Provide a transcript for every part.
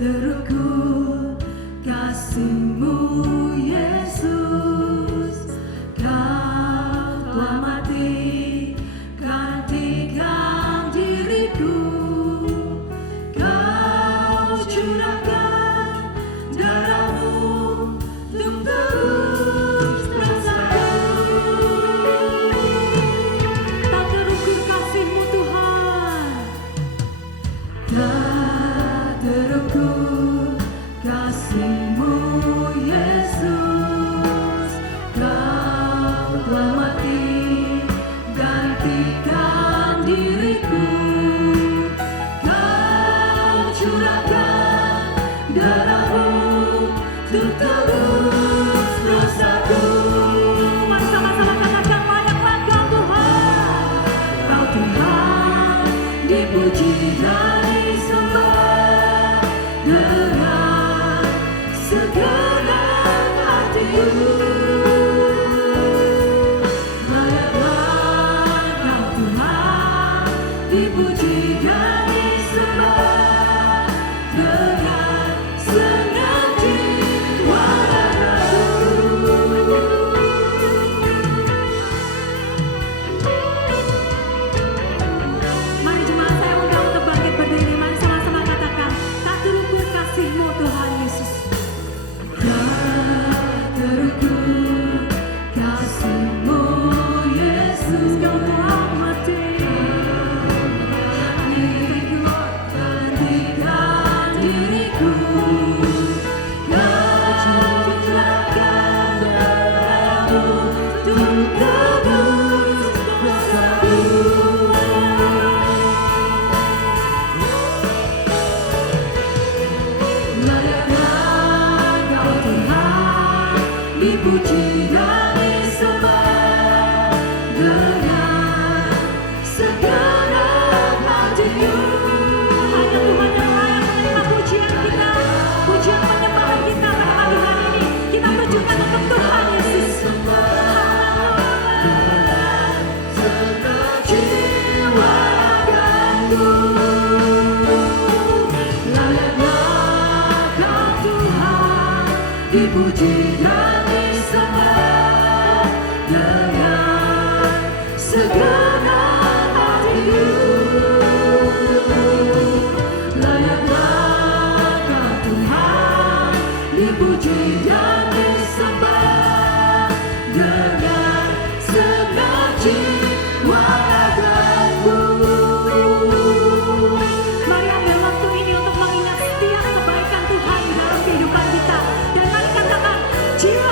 terukur kasih-Mu Yesus, Kau telah mati gantikan diriku, Kau curahkan darah-Mu untuk terus bersatu. Tak terukur kasih-Mu Tuhan, tak terukur kasih-Mu Yesus, Kau telah mati gantikan diriku, Kau curahkan darah-Mu untuk terus bersatu. Mari sama-sama katakan layaklah Kau Tuhan, Kau Tuhan dipuji dan disembah dengan segenap hatiku. Layaklah Kau Tuhan dipuji dan disembah dengan segenap jiwa dan ragaku. Mari jemaat saya undang untuk bangkit berdiri. Mari sama-sama katakan, tak terukur kasih-Mu Tuhan Yesus. Tak terukur kasih-Mu Yesus, Kau telah mati. Thank you Lord. Gantikan diriku, Kau curahkan darah-Mu untuk terus bersatu. Layaklah Kau Tuhan dipuji dan disembah dengan segenap hatiku. Hanya Tuhan yang layak menerima pujian kita, pujian penyembahan kita pada pagi hari ini. Kita tujukan untuk Tuhan Yesus. Segenap jiwa ragaku. Layaklah Kau Tuhan dipuji dan disembah dengan segenap hatiku. Layaklah Kau Tuhan dipuji dan disembah dengan segenap jiwa ragaku. Mari ambil waktu ini untuk mengingat setiap kebaikan Tuhan di dalam kehidupan kita. Dan mari katakan, jiwa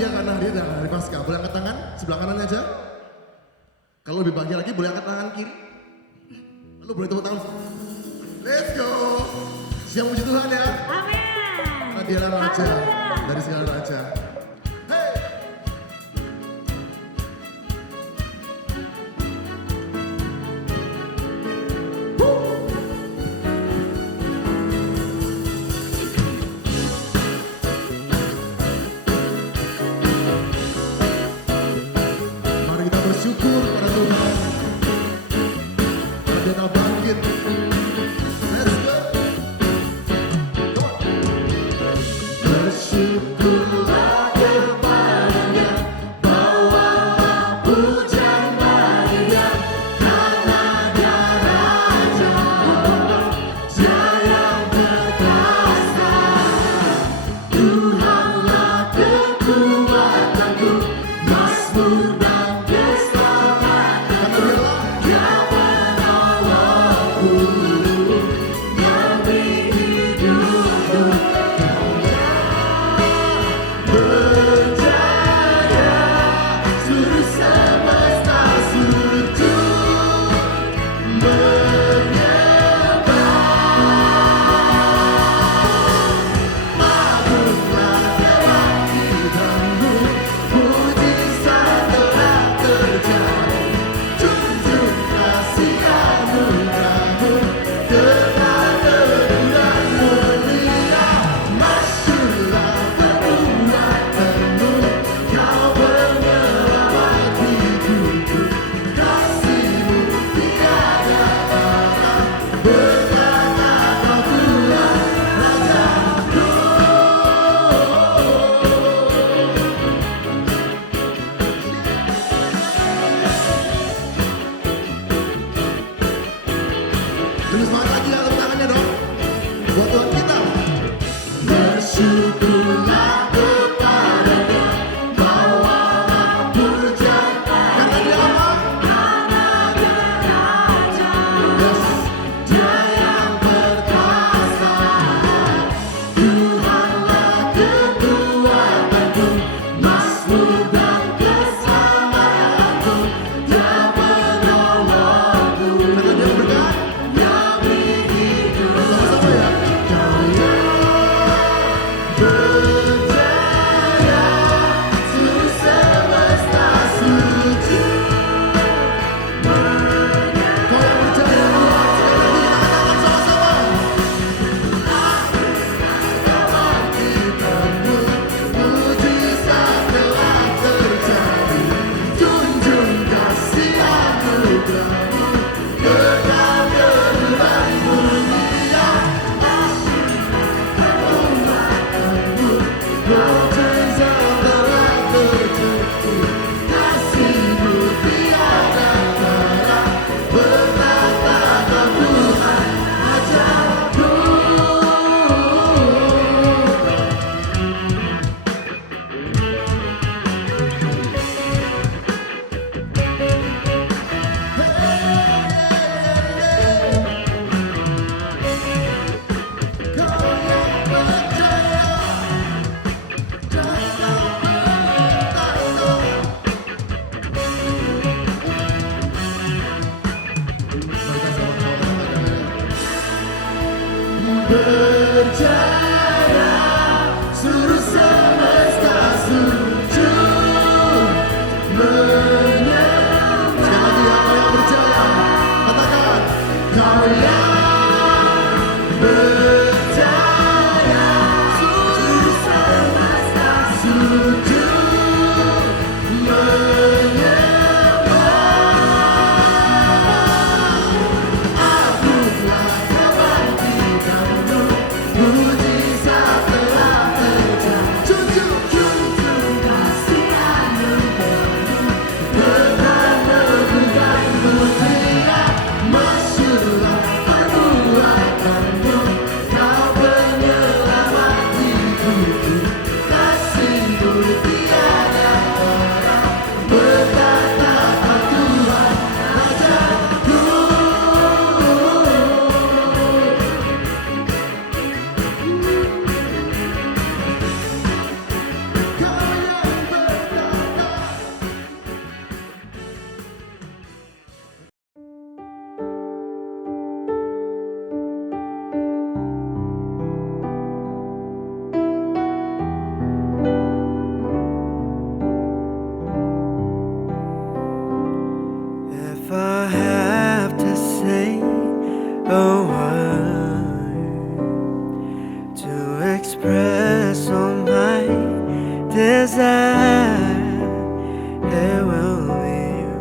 bahagia karena hadir dalam hari Paskah. Boleh angkat tangan sebelah kanan aja. Kalau lebih bahagia lagi boleh angkat tangan kiri. Lalu boleh tepuk tangan. Let's go. Siap puji Tuhan ya. Amin. Dialah raja dari segala raja. Hey. Mari kita bersyukur pada Tuhan. Dia telah bangkit. Let's go. Bersyukurlah kepada-Nya, bawalah pujian bagi-Nya, karena Dia Raja, Dia yang perkasa. Tuhanlah kekuatanku, Mazmur dan keselamatan, Dia penolongku, demi hidupku. Berjaya seluruh semesta sujud menyembah. Agunglah Dewa Tuhanmu, mujizat telah terjadi. Junjung kasih anugerah-Mu, kepada bulan mulia. Masyurlah kekuatanmu, Kau menyelamat hidupku. Kasih-Mu tiada tara, berkata Kau Tuhan Rajaku. Lebih semangat lagi ya, tepuk tangannya dong. Buat Tuhan kita. Bersyukurlah kepada-Nya, bawalah pujian karena Dia apa? Yes. Dia yang perkasa. Tuhanlah kekuatanku, Mazmur dan keselamatanku, Dia penolongku. Karena Dia berkat, demi hidup. Sama-sama ya. Kau yang berjaya, seluruh semesta sujud menyembah. Kau yang berjaya Tuhan, sekali lagi kita katakan sama-sama. Kebangkitan-Mu, mujizat telah terjadi. Junjung kasih anugerah-Mu, kekal kemuliaan mulia. Kekuatanmu, mujizat telah terjadi. Kasih-Mu tiada tara, berkata Kau Tuhan Rajaku. Kau yang berjaya dalam bertata. Berjaya seluruh semesta sujud menyembah. Sekali lagi ya, Kau yang berjaya. Katakan, Kau yang berjaya seluruh semesta sujud menyembah. Agunglah kebangkitan-Mu, mujizat to express all my desire. It will be you.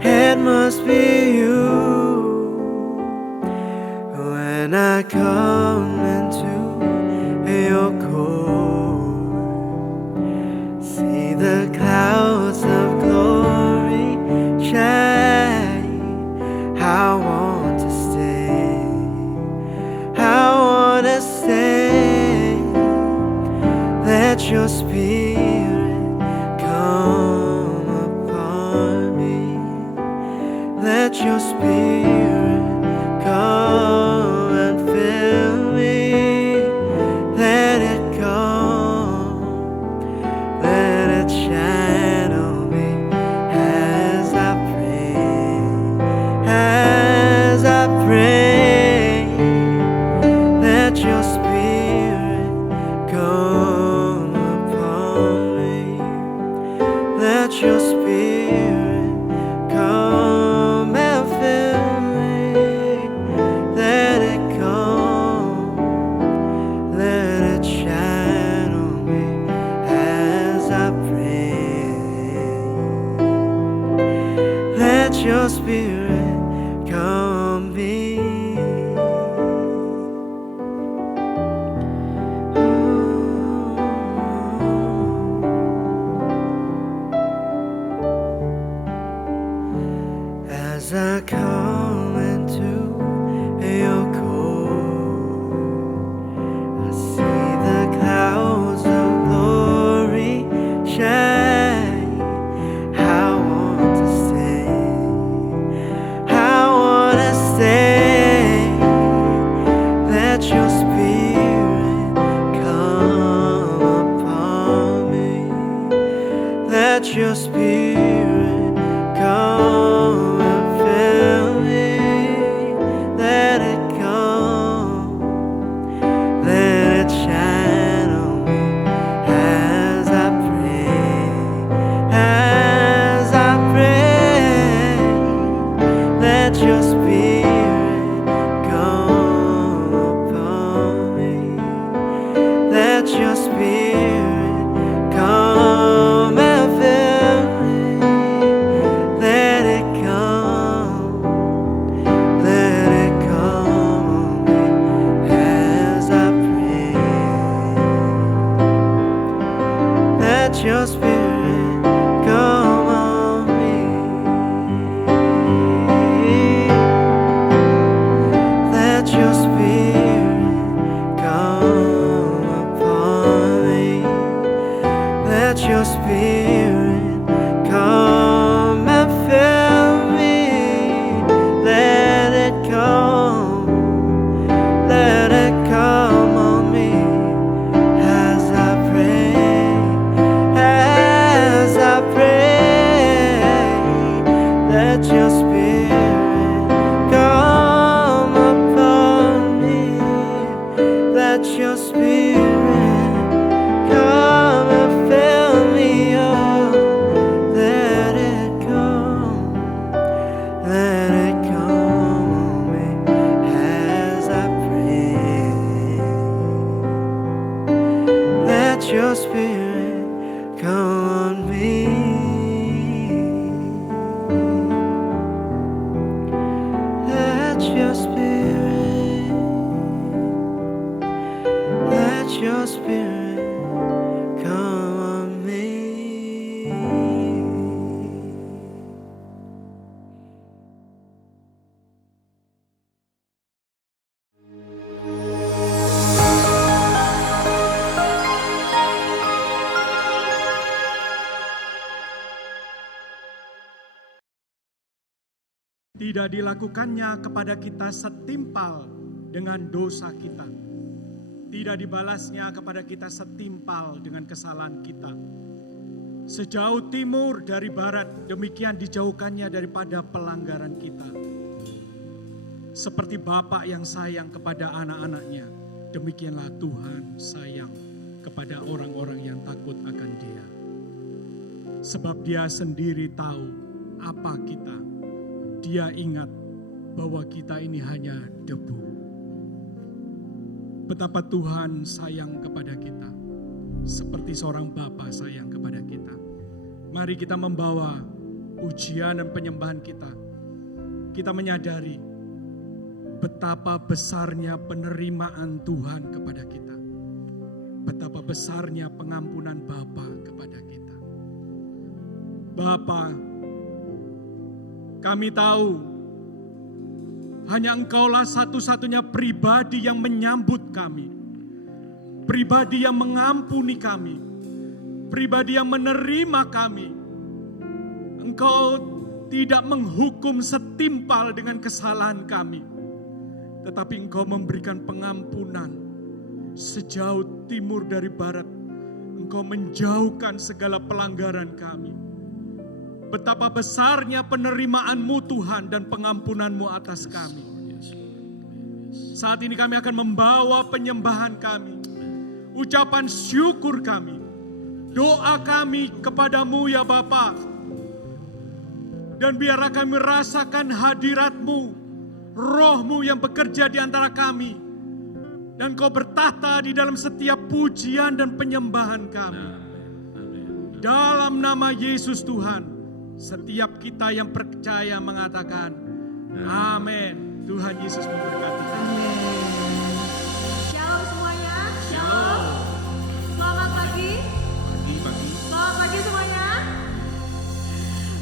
It must be you. When I come into your court, see the clouds of glory shine. I want to stay. I want to stay. Let your spirit come upon me. Let your spirit come and fill me. Let it come. Let it shine on me as I pray. As I pray. Let your spirit come upon me. Let your spirit come and fill me. Let it come. Let it shine on me as I pray. Let your spirit come on me. As I come into your court, I see the clouds of glory shine. I want to stay. I want to stay. Let your spirit come upon me. Let your spirit come and fill me. Let it come. Let it shine on me as I pray. As I pray. Let your spirit come upon me. Let your spirit come and fill me. Let it come. Let it come on me as I pray. Let your spirit come on me. Let your spirit come upon me. Let your spirit come and fill me. Let it come. Let it come on me as I pray. As I pray. Let your spirit come upon me. Let your spirit come and fill me up. Let it come. Let it come on me as I pray. Let your spirit come on me. Let your spirit. Let your spirit come on me. Tidak dilakukannya kepada kita setimpal dengan dosa kita. Tidak dibalasnya kepada kita setimpal dengan kesalahan kita. Sejauh timur dari barat, demikian dijauhkannya daripada pelanggaran kita. Seperti Bapa yang sayang kepada anak-anaknya, demikianlah Tuhan sayang kepada orang-orang yang takut akan Dia. Sebab Dia sendiri tahu apa kita. Dia ingat bahwa kita ini hanya debu. betapa Tuhan sayang kepada kita. Seperti seorang bapa sayang kepada kita. Mari kita membawa pujian dan penyembahan kita. Kita menyadari betapa besarnya penerimaan Tuhan kepada kita. Betapa besarnya pengampunan Bapa kepada kita. Bapa, kami tahu hanya Engkaulah satu-satunya pribadi yang menyambut kami. Pribadi yang mengampuni kami. Pribadi yang menerima kami. Engkau tidak menghukum setimpal dengan kesalahan kami. Tetapi Engkau memberikan pengampunan sejauh timur dari barat. Engkau menjauhkan segala pelanggaran kami. Betapa besarnya penerimaan-Mu Tuhan dan pengampunan-Mu atas kami. Saat ini kami akan membawa penyembahan kami. Ucapan syukur kami. Doa kami kepadamu ya Bapa. Dan biarlah kami merasakan hadirat-Mu. Roh-Mu yang bekerja di antara kami. Dan Kau bertahta di dalam setiap pujian dan penyembahan kami. Dalam nama Yesus Tuhan. Setiap kita yang percaya mengatakan amin. Tuhan Yesus memberkati. Amin. Shalom semuanya. Shalom. Selamat pagi. Selamat pagi semuanya.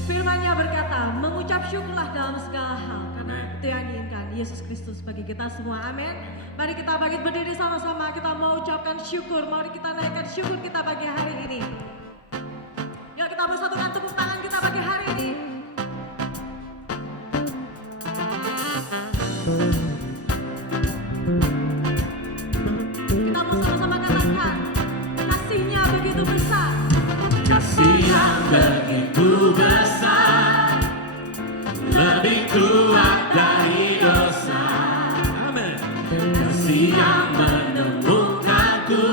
Firman-Nya berkata, mengucap syukurlah dalam segala hal. Karena itu yang diinginkan Yesus Kristus bagi kita semua. Amin. Mari kita bangkit berdiri sama-sama. Kita mau ucapkan syukur. Mari kita naikkan syukur kita bagi hari ini. Yuk kita bersatukan tepuk tangan kita bagi hari ini. Kita mau sama-sama katakan, kasih-Nya begitu besar. Kasih yang begitu besar, lebih kuat dari dosa. Amin. Kasih yang menemukanku,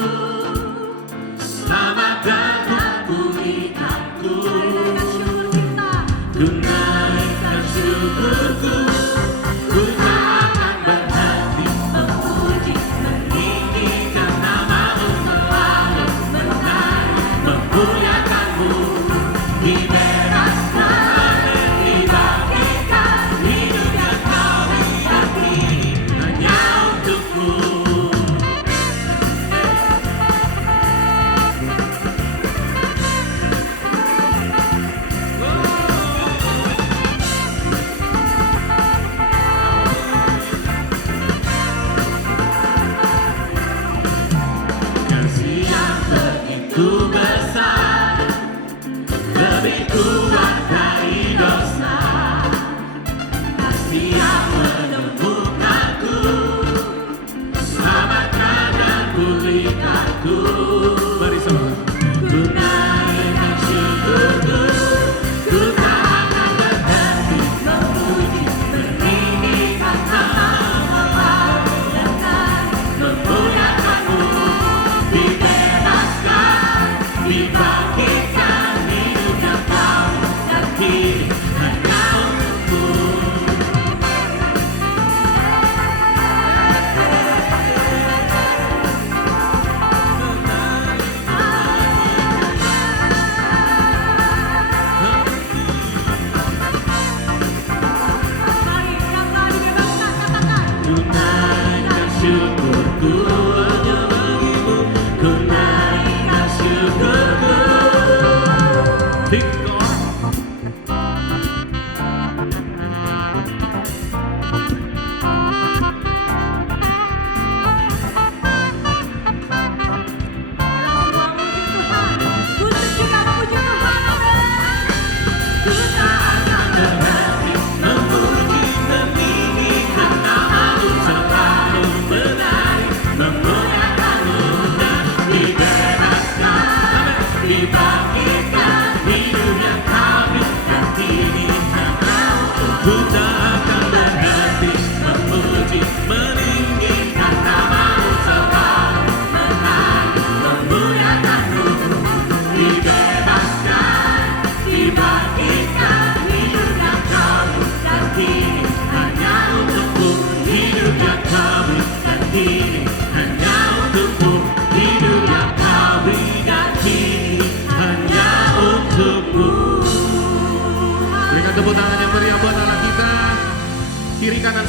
selamatkan pulihkanku. Ku naikkan syukurku, ku tak akan berhenti memuji, meninggikan nama-Mu selalu, menari, memuliakan-Mu, dibebaskan, dibangkitkan, hidup yang Kau bagi hanya untukmu. Kasih yang begitu besar, lebih kuat dari dosa. Kasih yang menemukanku, selamatkan dan pulihkanku. Mari sama. Ku naikkan syukurku, ku tak akan berhenti memuji, meninggikan nama-Mu, memuliakan, memuliakan-Mu, dibebaskan, dibangkitkan, hidup yang Kau bagi hanya untukmu.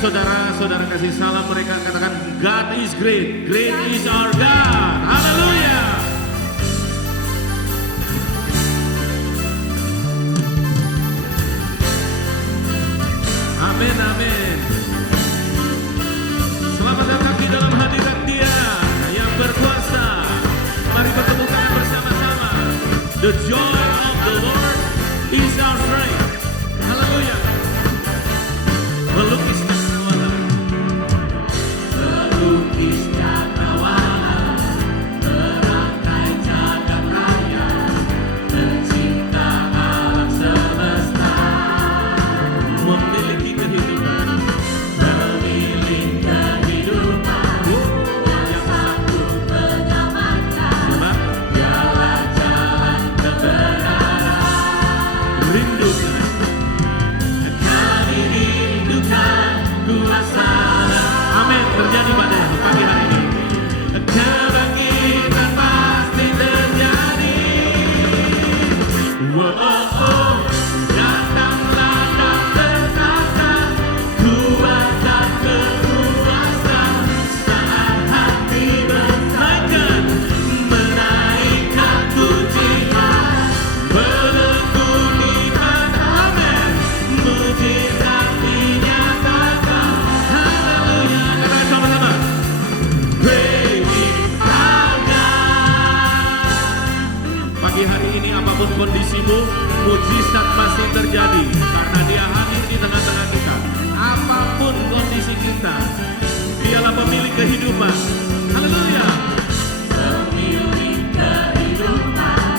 saudara kasih salam mereka, katakan God is great, great is our God. Haleluya. Amin, amin. Selamat datang di dalam hadirat Dia yang berkuasa. Mari bertepuk tangan bersama-sama. The joy of the Lord is our strength. Haleluya. Melukis cakrawala, melukis cakrawala, merangkai jagat raya, mencipta alam semesta, memiliki kehidupan, memiliki kehidupan, yang sanggup menyelamatkan, jalan-jalan kebenaran, rindukan. Amin, terjadi pada pagi hari ini. Kebangkitan pasti terjadi. Datanglah dan berkata, kuasa kekuasa, saat hati bersakan, menaikkan pujian, melengkung iman. Amin, mujizat dinyatakan. Haleluya, katakan sama-sama. Great is our God. Pagi hari ini apapun kondisimu, mujizat masih terjadi karena Dia hadir di tengah-tengah kita. Apapun kondisi kita, Dialah pemilik kehidupan. Haleluya. Pemilik kehidupan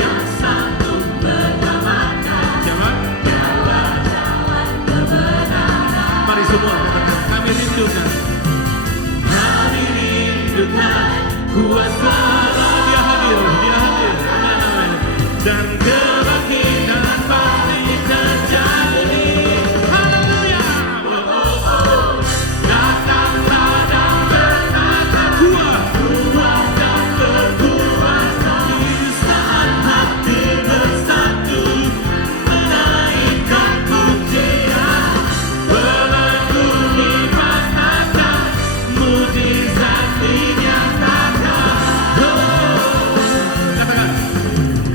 yang sanggup menyelamatkan. Siapa? Jalan-jalan kebenaran. Mari semua katakan, kami rindukan. Kami rindukan kuasa. Dia hadir, Dia hadir. Amin, amin. Dan kebangkitan pasti terjadi. Haleluya. Datanglah dan berkata, kuasa berkuasa, di saat hati bersatu, menaikkan pujian, belenggu dipatahkan, mujizat dinyatakan. Katakan,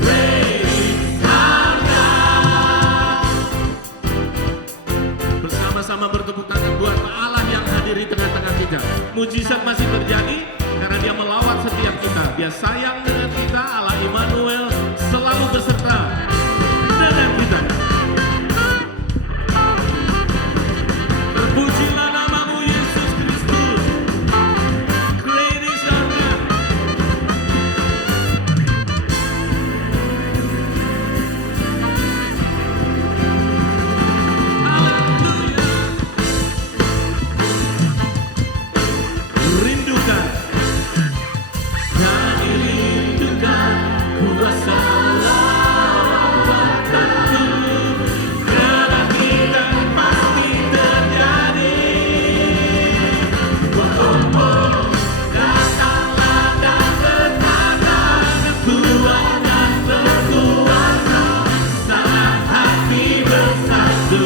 great is our God. Bersama-sama bertepuk tangan buat Allah yang hadir di tengah-tengah kita. Mujizat masih terjadi karena Dia melawat setiap kita. Dia sayang dengan kita. Allah Immanuel selalu beserta dengan kita. Terpujilah namamu Yesus Kristus. Great is our God. Haleluya. Rindukan. Kami rindukan kuasa Waktu kebangkitan pasti terjadi. Datanglah dan berkata, kuat dan berkuasa, saat hati bersatu,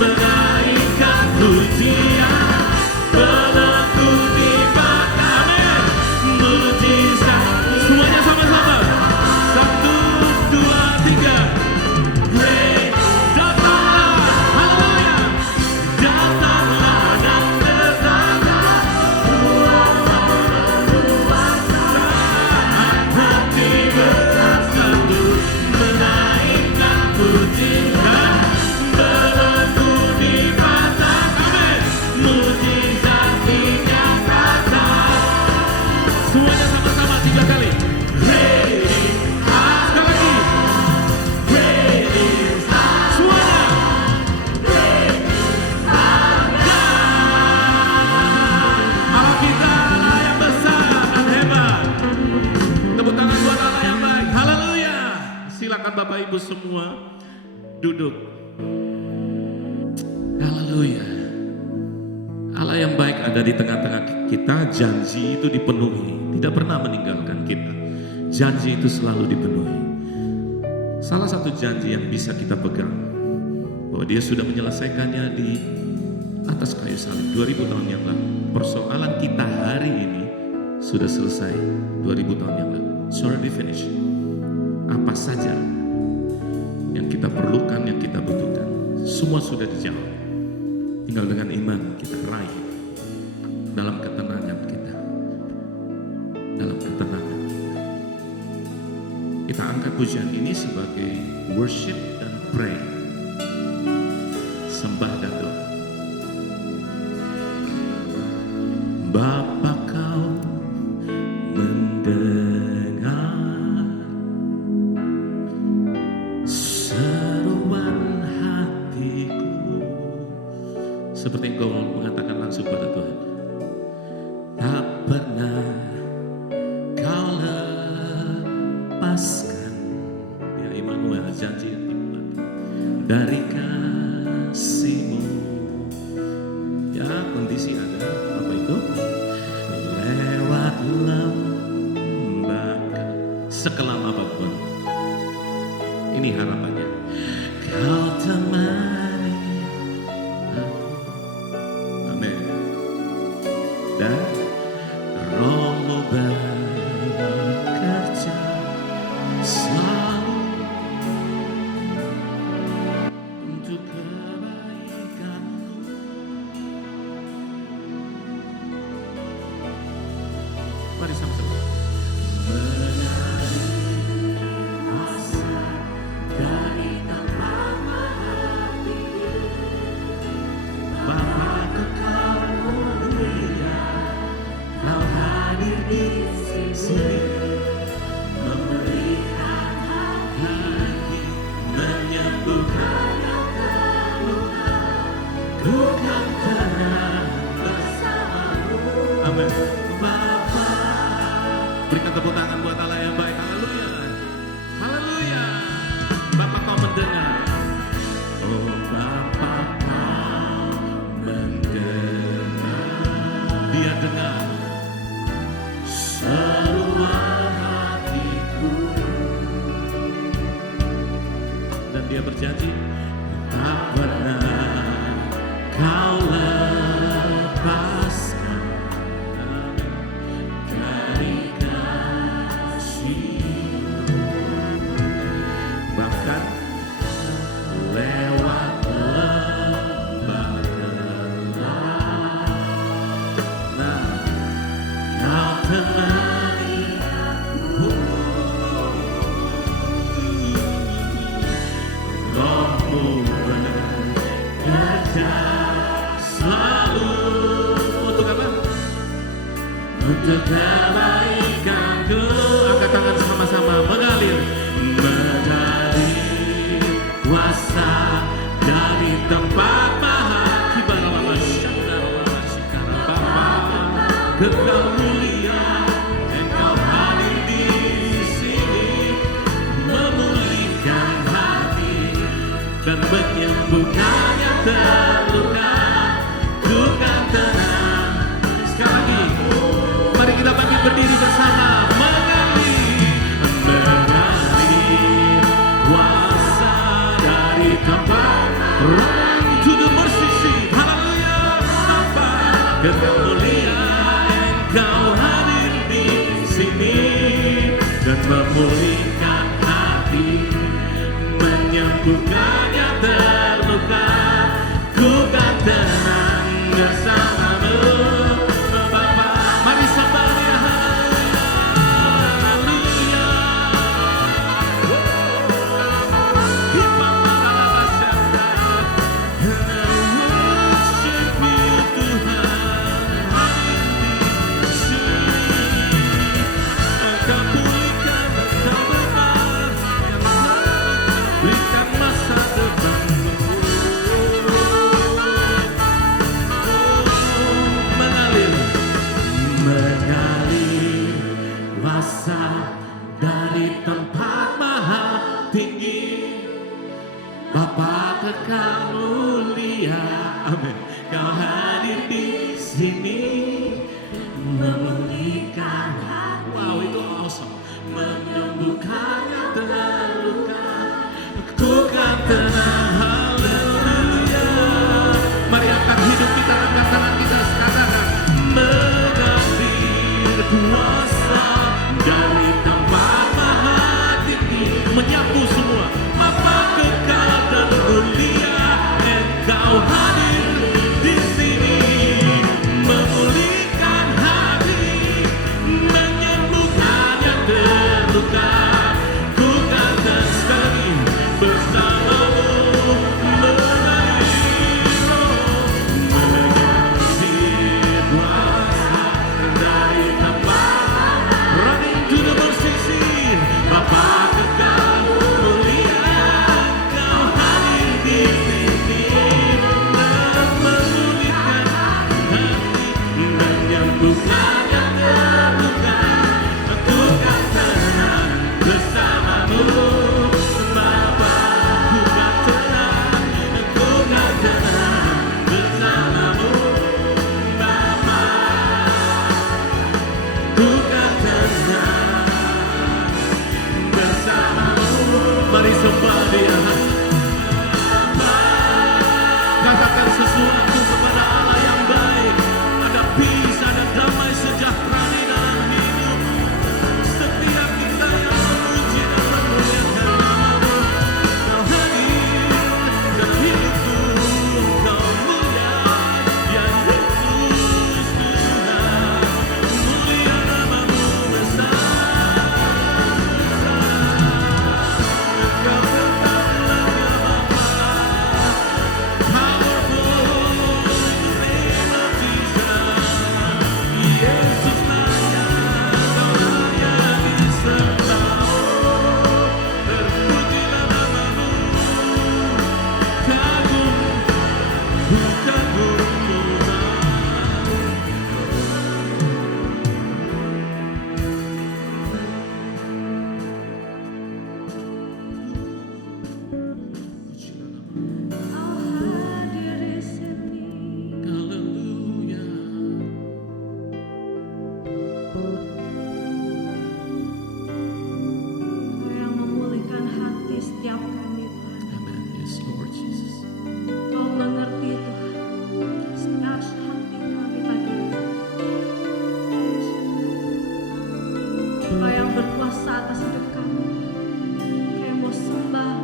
menaikkan pujian, belenggu dipatahkan. Amin. Mujizat. Semuanya sama-sama. 1, 2, 3. Great. Datanglah. Haleluya. Datanglah dan berkata, saat hati bersatu, menaikkan pujian, belenggu dipatahkan. Amin. Mujizat dinyatakan. Semuanya sama-sama 3 kali. Great is our God. Sekali lagi. Great is our semuanya. Great is our God. Allah kita Allah yang besar dan hebat. Tepuk tangan buat Allah yang baik. Haleluya. Silakan Bapak Ibu semua duduk. Haleluya. Allah yang baik ada di tengah-tengah kita. Janji itu dipenuhi, tidak pernah meninggalkan kita. Janji itu selalu dipenuhi. Salah satu janji yang bisa kita pegang, bahwa Dia sudah menyelesaikannya di atas kayu salib 2000 tahun yang lalu. Persoalan kita hari ini sudah selesai 2000 tahun yang lalu. It's already finished. Apa saja yang kita perlukan, yang kita butuhkan, semua sudah dijawab. Tinggal dengan iman kita raih dalam ketenangan kita. Dalam ketenangan kita. Kita angkat pujian ini sebagai worship dan pray. Sembah dan doa. Bapa, kau mendengar seruan hatiku. Seperti engkau mengatakan langsung pada Tuhan. Tak pernah kau lepaskan. Ya Immanuel, janji yang dimulai dari kasih-Mu. Ya, kondisi ada apa itu? Lewat lembaga sekelam apapun. Ini harapannya. Kau temani aku. Amin. Dan Roh-Mu bekerja selalu untuk kebaikanku. Mari sama-sama. Menari kuasa dari tempat maha tinggi. Bapa kekal mulia, Kau hadir di sini, memberikan hati, menyembuhkan yang terluka. Ku kan tenang bersama-Mu. Amin. Bapa, berikan tepuk tangan buat Allah yang baik. Haleluya. Haleluya. Bapa, Kau mendengar. Oh Bapa, Kau mendengar. Dia dengar seruan hatiku. Dan Dia berjanji, tak pernah Kau lepaskan dari kasih-Mu. Bahkan lewat lembah gelap, nah, Kau temani aku. Roh-Mu bekerja selalu untuk apa? Untuk kebaikanku. Angkat tangan sama-sama, mengalir kuasa dari tempat maha Bapa kekal mulia, Engkau hadir di sini, memulihkan hati dan menyembuhkan yang terluka. Ku kan tenang. Sekali lagi, mari kita bangkit berdiri bersama, mengalir kuasa dari tempat run to the mercy seat. Haleluya. Bapa kekal mulia, Engkau hadir di sini dan memulihkan hati, menyembuhkan yang terluka. Ku kan tenang bersama-Mu. Bapa, mari sembah Dia. Haleluya. Dari tempat maha tinggi, Bapa kekal mulia, amin. Kau hadir di sini, memulihkan hati. Wow, itu awesome. Menyembuhkan yang terluka. Ku kan tenang, haleluya. Mari angkat hidup kita. Kau yang berkuasa atas hidup kami. Kami mau sembah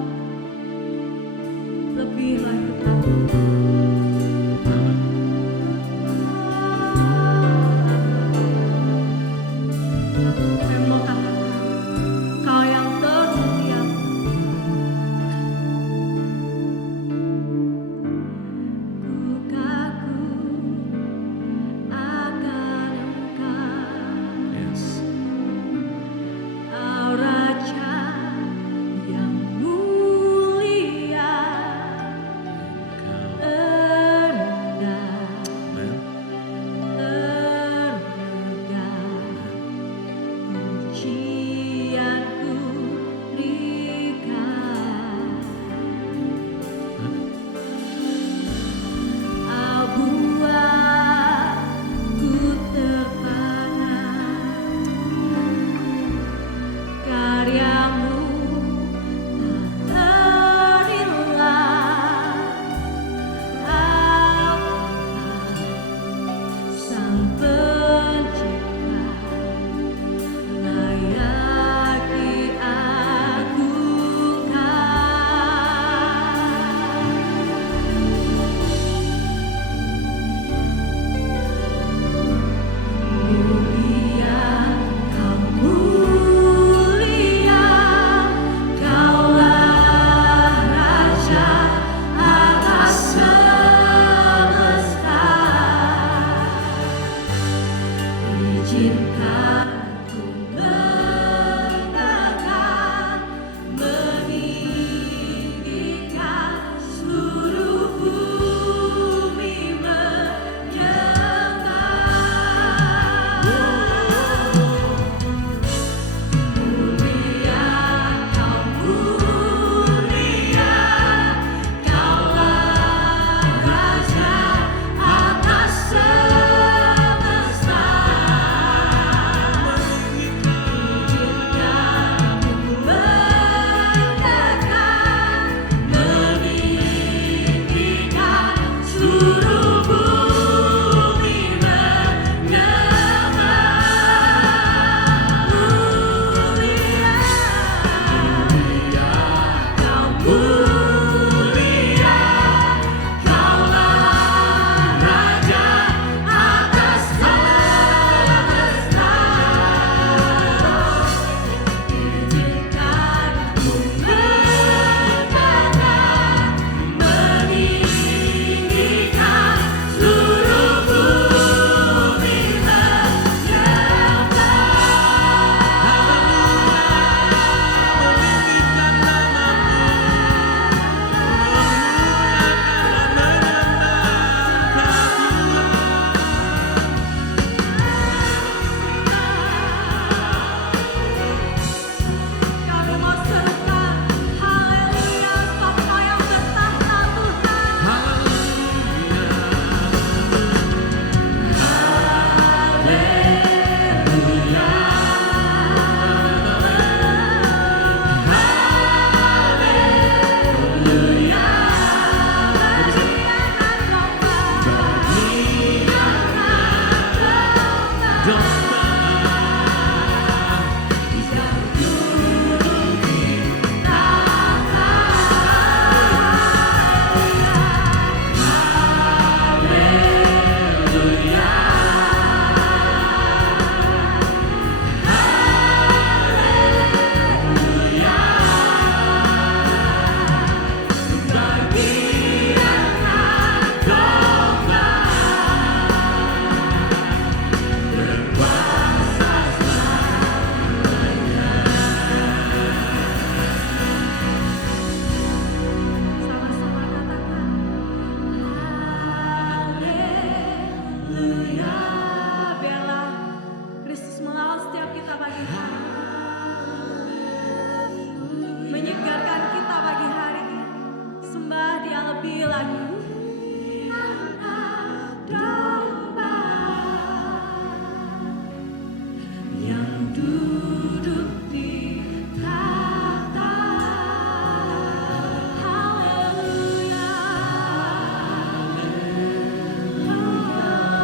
lebih lagi Tuhan. Kami mau katakan, Kau yang tersetia. Ku kagum akan Engkau, Yes. Kau Raja yang mulia, rendah, Amen. termegah, pujianku berikan. Abuahku terpana, karyamu tak ternilai. Engkau Sang Pencipta, layak diagungkan. Mulia, Kaulah Raja atas semesta. Izinkan ku mendengarkan, meninggikan seluruh bumi menyembah. Mulia, Kau mulia, Kaulah Raja atas semesta. Izinkan ku mendengarkan, meninggikan seluruh bumi menyembah. Mulia, Kau mulia, Kaulah Raja atas semesta. Izinkan ku mendengar, meninggikan seluruh bumi menyembah. Kami mau serukan haleluya, sebab Kau yang bertahta Tuhan. Sama-sama katakan haleluya. Biarlah Kristus melawat setiap kita pagi hari, menyegarkan kita pagi hari ini. Sembah Dia lebih lagi. Anak domba yang duduk di tahta. Haleluya. Haleluya.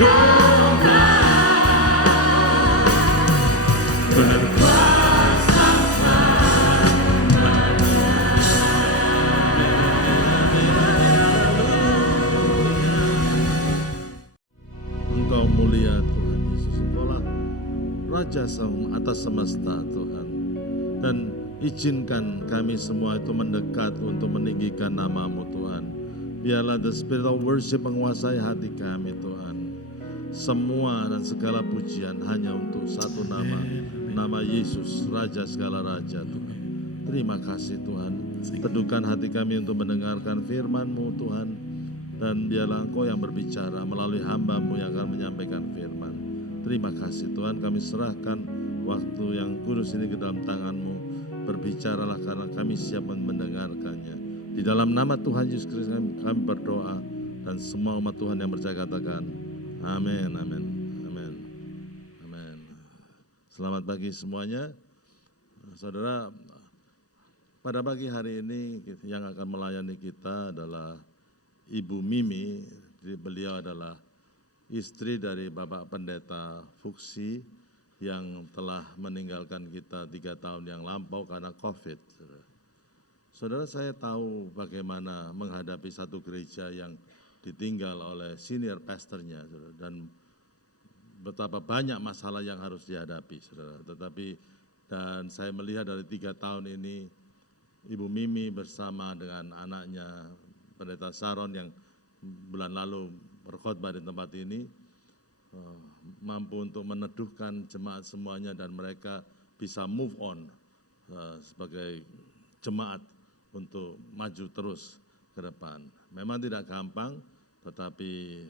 Domba berkuasa Engkau mulia Tuhan Yesus, Engkaulah Raja atas semesta Tuhan. Dan izinkan kami semua itu mendekat untuk meninggikan nama-Mu Tuhan. Biarlah the spirit of worship menguasai hati kami Tuhan. Semua dan segala pujian hanya untuk satu nama, nama Yesus, Raja segala Raja Tuhan. Terima kasih Tuhan. Teduhkan hati kami untuk mendengarkan firman-Mu Tuhan. Dan biarlah Engkau yang berbicara melalui hamba-Mu yang akan menyampaikan firman. Terima kasih Tuhan, kami serahkan waktu yang kudus ini ke dalam tangan-Mu. Berbicaralah karena kami siap mendengarkannya. Di dalam nama Tuhan Yesus Kristus kami berdoa. Dan semua umat Tuhan yang percaya katakan, amin, amin, amin, amin. Selamat pagi semuanya. Saudara, pada pagi hari ini yang akan melayani kita adalah Ibu Mimi. Beliau adalah istri dari Bapak Pendeta Fuksi yang telah meninggalkan kita 3 tahun yang lampau karena COVID. Saudara, saya tahu bagaimana menghadapi satu gereja yang ditinggal oleh senior pastornya, saudara, dan betapa banyak masalah yang harus dihadapi, saudara. Dan saya melihat dari 3 tahun ini, Ibu Mimi bersama dengan anaknya, Pendeta Saron yang bulan lalu berkhotbah di tempat ini, mampu untuk meneduhkan jemaat semuanya dan mereka bisa move on sebagai jemaat untuk maju terus ke depan. Memang tidak gampang, tetapi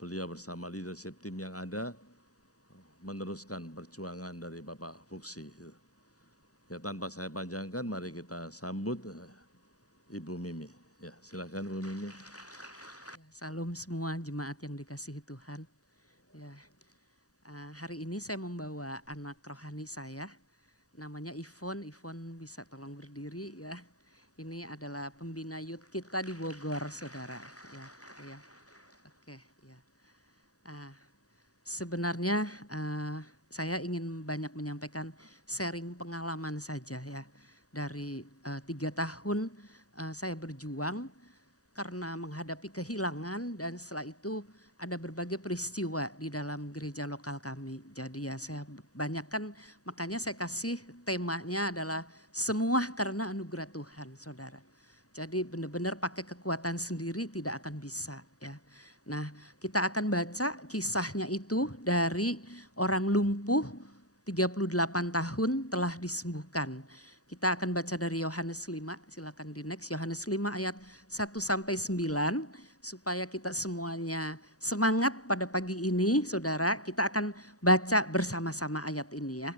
beliau bersama leadership tim yang ada meneruskan perjuangan dari Bapak Fuksi. Ya, tanpa saya panjangkan, mari kita sambut Ibu Mimi. Ya, silakan Bu Mimi. Salam semua jemaat yang dikasihi Tuhan. Ya, hari ini saya membawa anak rohani saya, namanya Ivon. Ivon bisa tolong berdiri ya. Ini adalah pembina youth kita di Bogor, saudara. Ya, ya. Oke, ya. Sebenarnya saya ingin banyak menyampaikan sharing pengalaman saja ya. Dari 3 tahun saya berjuang karena menghadapi kehilangan dan setelah itu ada berbagai peristiwa di dalam gereja lokal kami. Jadi ya saya banyakkan, makanya saya kasih temanya adalah semua karena anugerah Tuhan, saudara. Jadi benar-benar pakai kekuatan sendiri tidak akan bisa ya. Nah, kita akan baca kisahnya itu dari orang lumpuh 38 tahun telah disembuhkan. Kita akan baca dari Yohanes 5, silakan di next, Yohanes 5 ayat 1 sampai 9, supaya kita semuanya semangat pada pagi ini, saudara. Kita akan baca bersama-sama ayat ini ya.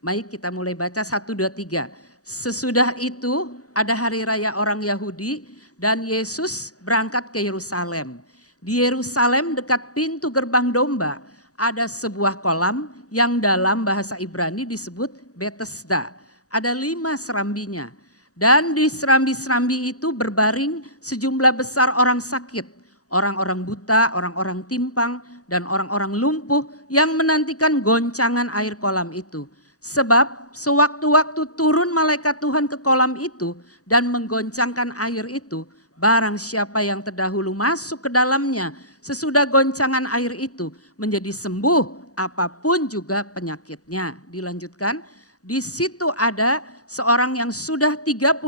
Baik, kita mulai baca 1, 2, 3. Sesudah itu ada hari raya orang Yahudi dan Yesus berangkat ke Yerusalem. Di Yerusalem dekat pintu gerbang domba ada sebuah kolam yang dalam bahasa Ibrani disebut Bethesda. Ada 5 serambinya dan di serambi-serambi itu berbaring sejumlah besar orang sakit, orang-orang buta, orang-orang timpang dan orang-orang lumpuh yang menantikan goncangan air kolam itu. Sebab sewaktu-waktu turun malaikat Tuhan ke kolam itu dan menggoncangkan air itu, barang siapa yang terdahulu masuk ke dalamnya sesudah goncangan air itu menjadi sembuh apapun juga penyakitnya. Dilanjutkan. Di situ ada seorang yang sudah 38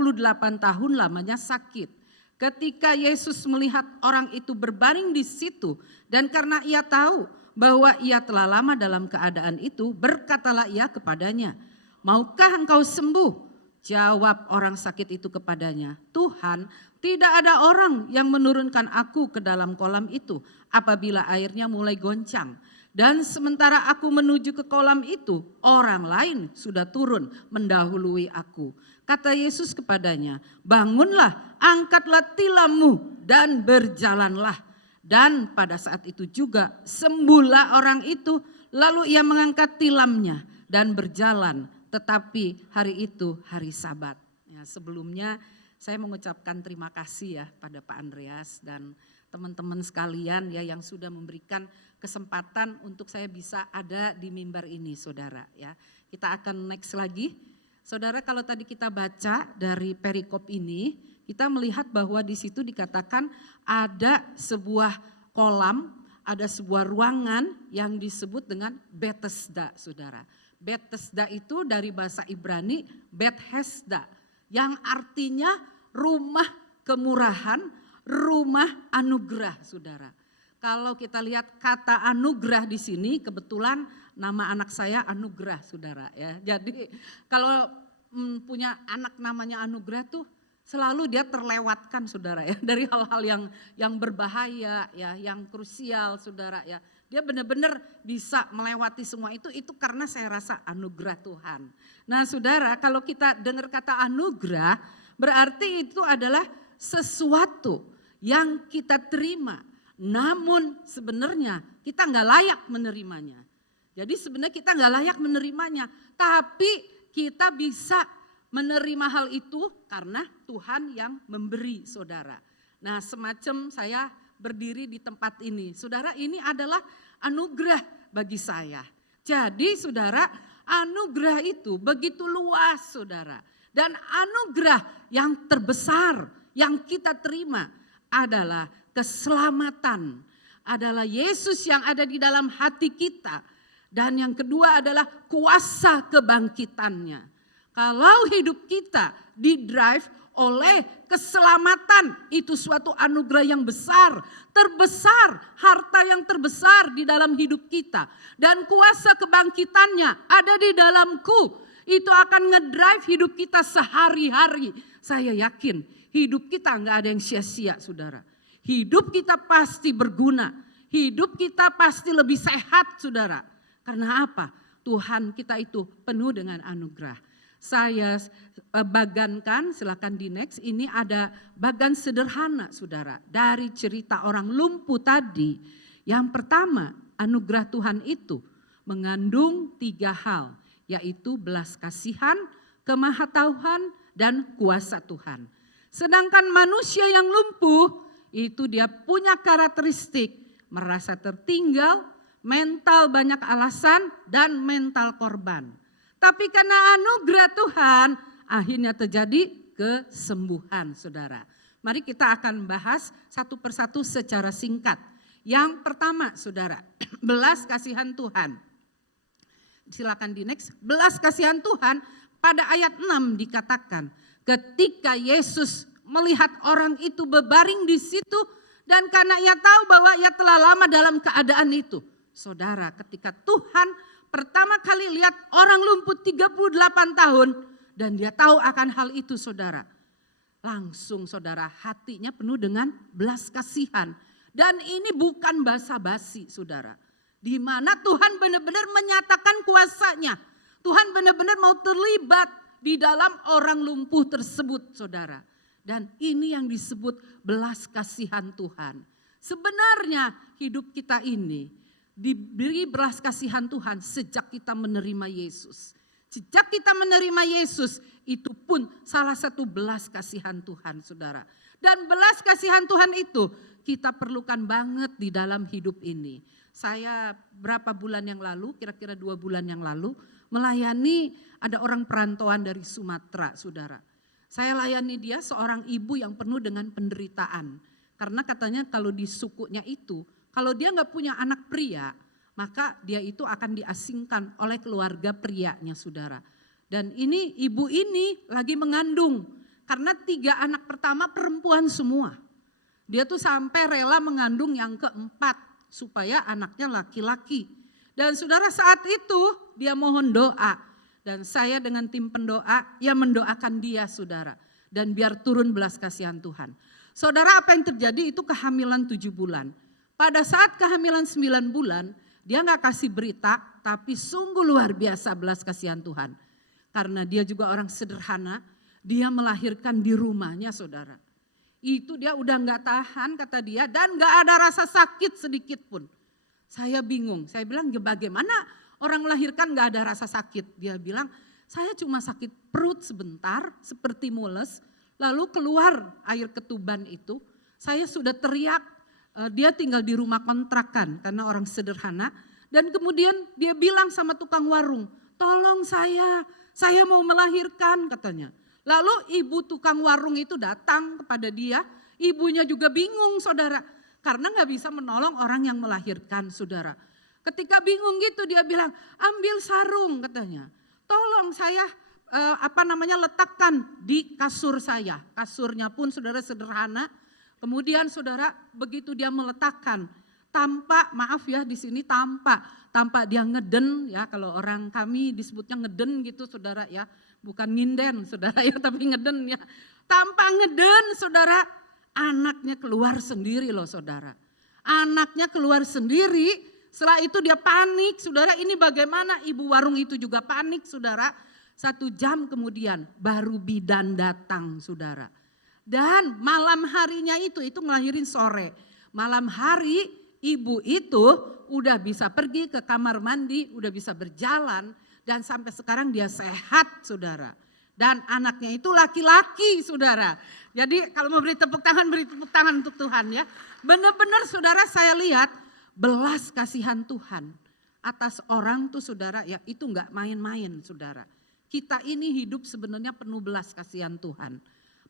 tahun lamanya sakit. Ketika Yesus melihat orang itu berbaring di situ dan karena ia tahu bahwa ia telah lama dalam keadaan itu, berkatalah ia kepadanya, "Maukah engkau sembuh?" Jawab orang sakit itu kepadanya, "Tuhan, tidak ada orang yang menurunkan aku ke dalam kolam itu apabila airnya mulai goncang. Dan sementara aku menuju ke kolam itu, orang lain sudah turun mendahului aku." Kata Yesus kepadanya, "Bangunlah, angkatlah tilammu dan berjalanlah." Dan pada saat itu juga sembuhlah orang itu, lalu ia mengangkat tilamnya dan berjalan. Tetapi hari itu hari Sabat. Ya, sebelumnya saya mengucapkan terima kasih ya pada Pak Andreas dan teman-teman sekalian ya yang sudah memberikan kesempatan untuk saya bisa ada di mimbar ini saudara ya. Kita akan next lagi. Saudara kalau tadi kita baca dari perikop ini, kita melihat bahwa di situ dikatakan ada sebuah kolam, ada sebuah ruangan yang disebut dengan Bethesda saudara. Bethesda itu dari bahasa Ibrani Bethesda yang artinya rumah kemurahan, rumah anugerah saudara. Kalau kita lihat kata anugerah di sini, kebetulan nama anak saya Anugerah saudara ya. Jadi kalau punya anak namanya Anugerah tuh selalu dia terlewatkan saudara ya dari hal-hal yang berbahaya ya, yang krusial saudara ya. Dia benar-benar bisa melewati semua itu karena saya rasa anugerah Tuhan. Nah saudara kalau kita dengar kata anugerah berarti itu adalah sesuatu yang kita terima. Namun sebenarnya kita nggak layak menerimanya. Jadi sebenarnya kita nggak layak menerimanya. Tapi kita bisa menerima hal itu karena Tuhan yang memberi saudara. Nah semacam saya berdiri di tempat ini. Saudara ini adalah anugerah bagi saya. Jadi saudara anugerah itu begitu luas saudara. Dan anugerah yang terbesar yang kita terima adalah keselamatan. Adalah Yesus yang ada di dalam hati kita. Dan yang kedua adalah kuasa kebangkitannya. Kalau hidup kita didrive oleh keselamatan, itu suatu anugerah yang besar, terbesar, harta yang terbesar di dalam hidup kita. Dan kuasa kebangkitannya ada di dalamku, itu akan ngedrive hidup kita sehari-hari. Saya yakin hidup kita nggak ada yang sia-sia saudara. Hidup kita pasti berguna, hidup kita pasti lebih sehat saudara. Karena apa? Tuhan kita itu penuh dengan anugerah. Saya bagankan, silakan di next, ini ada bagan sederhana saudara. Dari cerita orang lumpuh tadi, yang pertama anugerah Tuhan itu mengandung 3 hal. Yaitu belas kasihan, kemahatauhan, dan kuasa Tuhan. Sedangkan manusia yang lumpuh itu dia punya karakteristik merasa tertinggal, mental banyak alasan, dan mental korban. Tapi karena anugerah Tuhan akhirnya terjadi kesembuhan saudara. Mari kita akan bahas satu persatu secara singkat. Yang pertama saudara, belas kasihan Tuhan. Silakan di next. Belas kasihan Tuhan pada ayat 6 dikatakan ketika Yesus melihat orang itu berbaring di situ dan karena ia tahu bahwa ia telah lama dalam keadaan itu. Saudara, ketika Tuhan pertama kali lihat orang lumpuh 38 tahun dan dia tahu akan hal itu saudara. Langsung saudara hatinya penuh dengan belas kasihan. Dan ini bukan basa-basi saudara. Di mana Tuhan benar-benar menyatakan kuasanya. Tuhan benar-benar mau terlibat di dalam orang lumpuh tersebut saudara. Dan ini yang disebut belas kasihan Tuhan. Sebenarnya hidup kita ini diberi belas kasihan Tuhan sejak kita menerima Yesus. Sejak kita menerima Yesus itu pun salah satu belas kasihan Tuhan saudara. Dan belas kasihan Tuhan itu kita perlukan banget di dalam hidup ini. Saya berapa bulan yang lalu, kira-kira 2 bulan yang lalu melayani ada orang perantauan dari Sumatera saudara. Saya layani dia seorang ibu yang penuh dengan penderitaan. Karena katanya kalau di sukunya itu, kalau dia nggak punya anak pria, maka dia itu akan diasingkan oleh keluarga prianya saudara. Dan ini ibu ini lagi mengandung. Karena 3 anak pertama perempuan semua. Dia tuh sampai rela mengandung yang keempat supaya anaknya laki-laki. Dan saudara saat itu dia mohon doa. Dan saya dengan tim pendoa ya mendoakan dia saudara. Dan biar turun belas kasihan Tuhan. Saudara apa yang terjadi itu kehamilan 7 bulan. Pada saat kehamilan 9 bulan dia gak kasih berita tapi sungguh luar biasa belas kasihan Tuhan. Karena dia juga orang sederhana, dia melahirkan di rumahnya saudara. Itu dia udah gak tahan kata dia dan gak ada rasa sakit sedikit pun. Saya bingung, saya bilang bagaimana orang melahirkan gak ada rasa sakit. Dia bilang saya cuma sakit perut sebentar seperti mules. Lalu keluar air ketuban itu, saya sudah teriak dia tinggal di rumah kontrakan karena orang sederhana. Dan kemudian dia bilang sama tukang warung, tolong saya mau melahirkan katanya. Lalu ibu tukang warung itu datang kepada dia, ibunya juga bingung saudara. Karena gak bisa menolong orang yang melahirkan saudara. Ketika bingung gitu dia bilang, ambil sarung katanya. Tolong saya letakkan di kasur saya. Kasurnya pun saudara sederhana. Kemudian saudara begitu dia meletakkan, tanpa dia ngeden ya, kalau orang kami disebutnya ngeden gitu saudara ya, bukan nginden saudara ya, tapi ngeden ya. Tanpa ngeden saudara, anaknya keluar sendiri loh saudara. Anaknya keluar sendiri, setelah itu dia panik saudara, ini bagaimana, ibu warung itu juga panik saudara. 1 jam kemudian baru bidan datang saudara. Dan malam harinya itu ngelahirin sore. Malam hari ibu itu udah bisa pergi ke kamar mandi, udah bisa berjalan, dan sampai sekarang dia sehat saudara. Dan anaknya itu laki-laki saudara. Jadi kalau mau beri tepuk tangan untuk Tuhan ya. Benar-benar saudara saya lihat belas kasihan Tuhan atas orang tuh saudara ya, itu enggak main-main saudara. Kita ini hidup sebenarnya penuh belas kasihan Tuhan.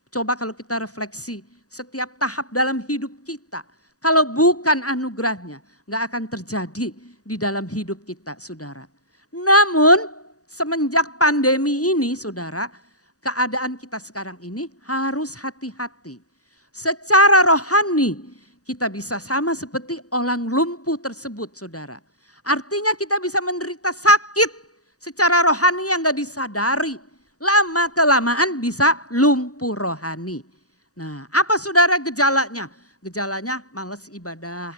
Coba kalau kita refleksi setiap tahap dalam hidup kita. Kalau bukan anugerahnya, gak akan terjadi di dalam hidup kita, saudara. Namun, semenjak pandemi ini, saudara, keadaan kita sekarang ini harus hati-hati. Secara rohani, kita bisa sama seperti orang lumpuh tersebut, saudara. Artinya kita bisa menderita sakit secara rohani yang gak disadari. Lama-kelamaan bisa lumpuh rohani. Nah, apa saudara gejalanya? Gejalanya males ibadah.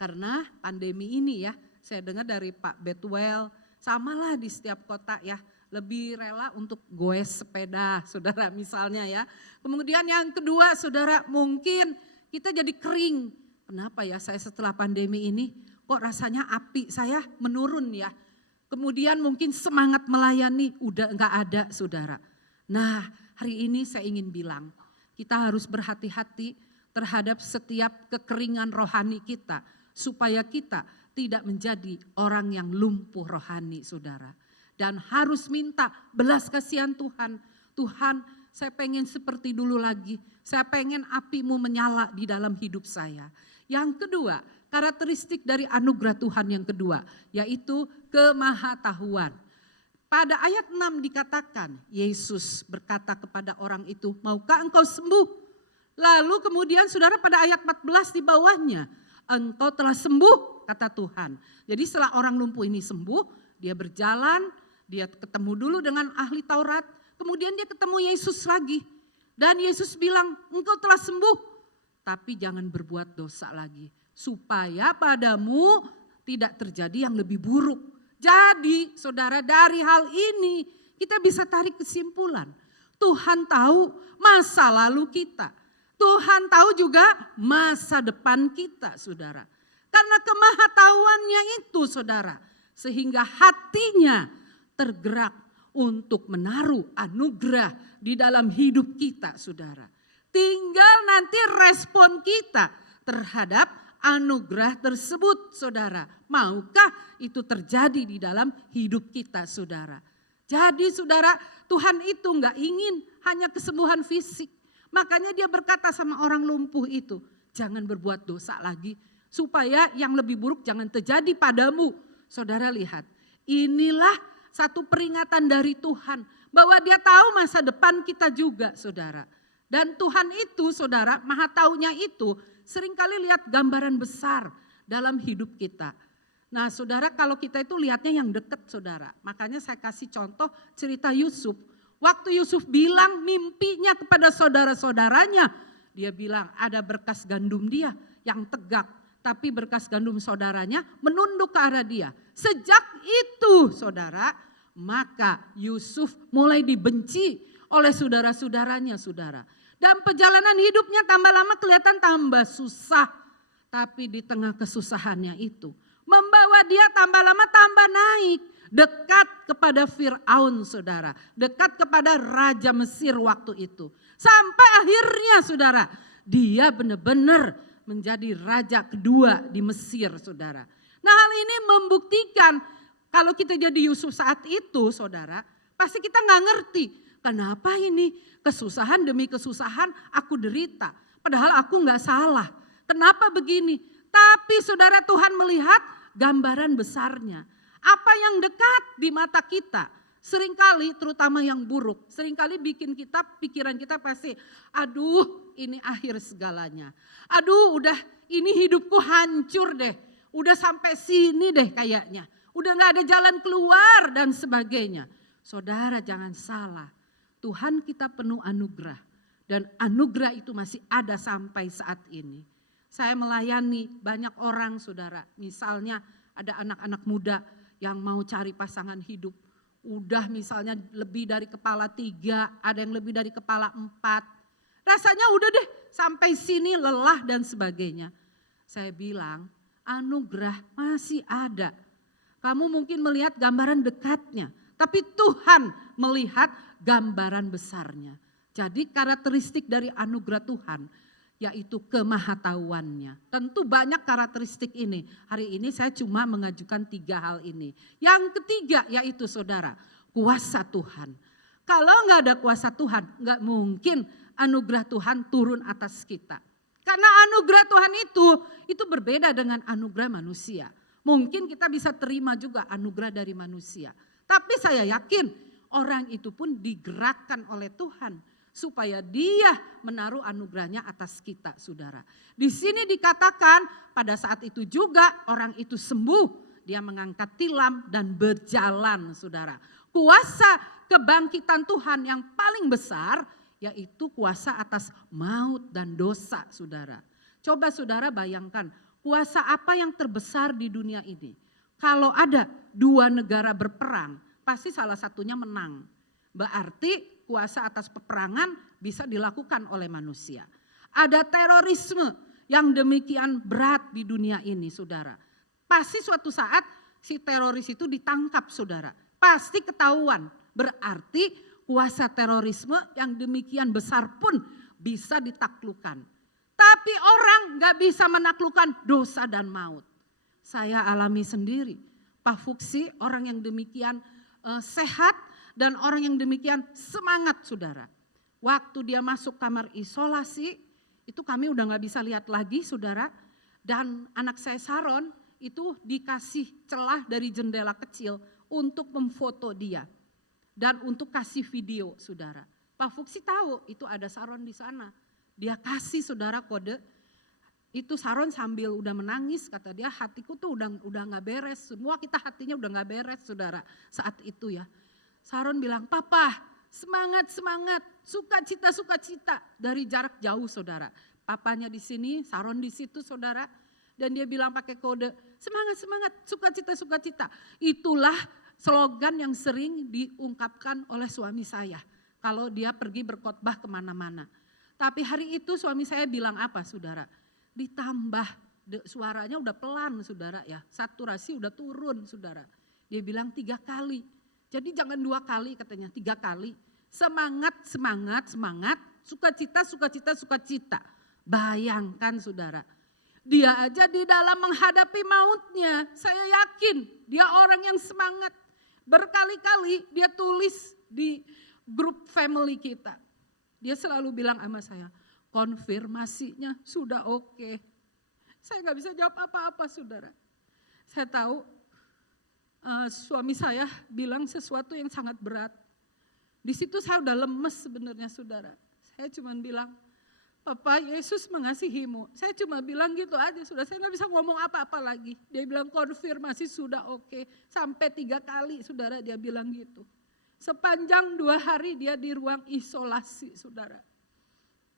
Karena pandemi ini ya, saya dengar dari Pak Betwell, samalah di setiap kota ya, lebih rela untuk goes sepeda, saudara misalnya ya. Kemudian yang kedua saudara, mungkin kita jadi kering. Kenapa ya saya setelah pandemi ini kok rasanya api saya menurun ya. Kemudian mungkin semangat melayani udah enggak ada saudara. Nah hari ini saya ingin bilang, kita harus berhati-hati terhadap setiap kekeringan rohani kita, supaya kita tidak menjadi orang yang lumpuh rohani saudara. Dan harus minta belas kasihan Tuhan. Tuhan, saya pengen seperti dulu lagi, saya pengen apimu menyala di dalam hidup saya. Yang kedua, karakteristik dari anugerah Tuhan yang kedua, yaitu kemahatauan. Pada ayat 6 dikatakan, Yesus berkata kepada orang itu, maukah engkau sembuh? Lalu kemudian saudara pada ayat 14 di bawahnya, engkau telah sembuh kata Tuhan. Jadi setelah orang lumpuh ini sembuh, dia berjalan, dia ketemu dulu dengan ahli Taurat, kemudian dia ketemu Yesus lagi. Dan Yesus bilang, engkau telah sembuh, tapi jangan berbuat dosa lagi, supaya padamu tidak terjadi yang lebih buruk. Jadi saudara, dari hal ini kita bisa tarik kesimpulan, Tuhan tahu masa lalu kita. Tuhan tahu juga masa depan kita saudara. Karena kemahatauannya itu saudara. Sehingga hatinya tergerak untuk menaruh anugerah di dalam hidup kita saudara. Tinggal nanti respon kita terhadap anugerah tersebut saudara. Maukah itu terjadi di dalam hidup kita saudara. Jadi saudara, Tuhan itu enggak ingin hanya kesembuhan fisik. Makanya dia berkata sama orang lumpuh itu, jangan berbuat dosa lagi supaya yang lebih buruk jangan terjadi padamu. Saudara lihat, inilah satu peringatan dari Tuhan bahwa dia tahu masa depan kita juga saudara. Dan Tuhan itu saudara, maha taunya itu seringkali lihat gambaran besar dalam hidup kita. Nah saudara, kalau kita itu lihatnya yang dekat saudara. Makanya saya kasih contoh cerita Yusuf. Waktu Yusuf bilang mimpinya kepada saudara-saudaranya, dia bilang ada berkas gandum dia yang tegak, tapi berkas gandum saudaranya menunduk ke arah dia. Sejak itu saudara, maka Yusuf mulai dibenci oleh saudara-saudaranya saudara. Dan perjalanan hidupnya tambah lama kelihatan tambah susah, tapi di tengah kesusahannya itu membawa dia tambah lama tambah naik. Dekat kepada Fir'aun saudara, dekat kepada Raja Mesir waktu itu. Sampai akhirnya saudara, dia benar-benar menjadi raja kedua di Mesir, saudara. Nah, hal ini membuktikan kalau kita jadi Yusuf saat itu, saudara, pasti kita nggak ngerti kenapa ini kesusahan demi kesusahan aku derita. Padahal aku nggak salah. Kenapa begini? Tapi saudara, Tuhan melihat gambaran besarnya. Apa yang dekat di mata kita, seringkali terutama yang buruk, seringkali bikin kita, pikiran kita pasti, aduh ini akhir segalanya. Aduh udah ini hidupku hancur deh, udah sampai sini deh kayaknya. Udah gak ada jalan keluar dan sebagainya. Saudara jangan salah, Tuhan kita penuh anugerah. Dan anugerah itu masih ada sampai saat ini. Saya melayani banyak orang saudara, misalnya ada anak-anak muda yang mau cari pasangan hidup. Udah misalnya lebih dari kepala 3, ada yang lebih dari kepala 4. Rasanya udah deh sampai sini lelah dan sebagainya. Saya bilang anugerah masih ada. Kamu mungkin melihat gambaran dekatnya, tapi Tuhan melihat gambaran besarnya. Jadi karakteristik dari anugerah Tuhan yaitu kemahatauannya. Tentu banyak karakteristik ini. Hari ini saya cuma mengajukan 3 hal ini. Yang ketiga yaitu saudara, kuasa Tuhan. Kalau nggak ada kuasa Tuhan, nggak mungkin anugerah Tuhan turun atas kita. Karena anugerah Tuhan itu berbeda dengan anugerah manusia. Mungkin kita bisa terima juga anugerah dari manusia. Tapi saya yakin orang itu pun digerakkan oleh Tuhan. Supaya dia menaruh anugerahnya atas kita saudara. Di sini dikatakan pada saat itu juga orang itu sembuh. Dia mengangkat tilam dan berjalan saudara. Kuasa kebangkitan Tuhan yang paling besar yaitu kuasa atas maut dan dosa saudara. Coba saudara bayangkan kuasa apa yang terbesar di dunia ini. Kalau ada 2 negara berperang pasti salah satunya menang. Berarti kuasa atas peperangan bisa dilakukan oleh manusia. Ada terorisme yang demikian berat di dunia ini saudara. Pasti suatu saat si teroris itu ditangkap saudara. Pasti ketahuan. Berarti kuasa terorisme yang demikian besar pun bisa ditaklukkan. Tapi orang gak bisa menaklukkan dosa dan maut. Saya alami sendiri. Pak Fuksi orang yang demikian sehat. Dan orang yang demikian semangat saudara. Waktu dia masuk kamar isolasi, itu kami udah gak bisa lihat lagi saudara. Dan anak saya Saron itu dikasih celah dari jendela kecil untuk memfoto dia. Dan untuk kasih video saudara. Pak Fuksi tahu itu ada Saron di sana. Dia kasih saudara kode. Itu Saron sambil udah menangis kata dia, hatiku tuh udah gak beres. Semua kita hatinya udah gak beres saudara saat itu ya. Saron bilang, papa semangat, sukacita dari jarak jauh saudara. Papanya di sini, Saron di situ saudara. Dan dia bilang pakai kode, semangat, sukacita. Itulah slogan yang sering diungkapkan oleh suami saya. Kalau dia pergi berkhotbah kemana-mana. Tapi hari itu suami saya bilang apa saudara? Ditambah suaranya udah pelan saudara ya. Saturasi udah turun saudara. Dia bilang 3 kali. Jadi jangan 2 kali katanya, 3 kali. Semangat, sukacita. Bayangkan saudara, dia aja di dalam menghadapi mautnya, saya yakin dia orang yang semangat. Berkali-kali dia tulis di grup family kita. Dia selalu bilang sama saya, konfirmasinya sudah oke. Saya gak bisa jawab apa-apa saudara. Saya tahu suami saya bilang sesuatu yang sangat berat. Di situ saya udah lemes sebenarnya saudara. Saya cuma bilang, Papa Yesus mengasihimu. Saya cuma bilang gitu aja sudah. Saya gak bisa ngomong apa-apa lagi. Dia bilang konfirmasi sudah oke. Sampai 3 kali saudara dia bilang gitu. Sepanjang 2 hari dia di ruang isolasi saudara.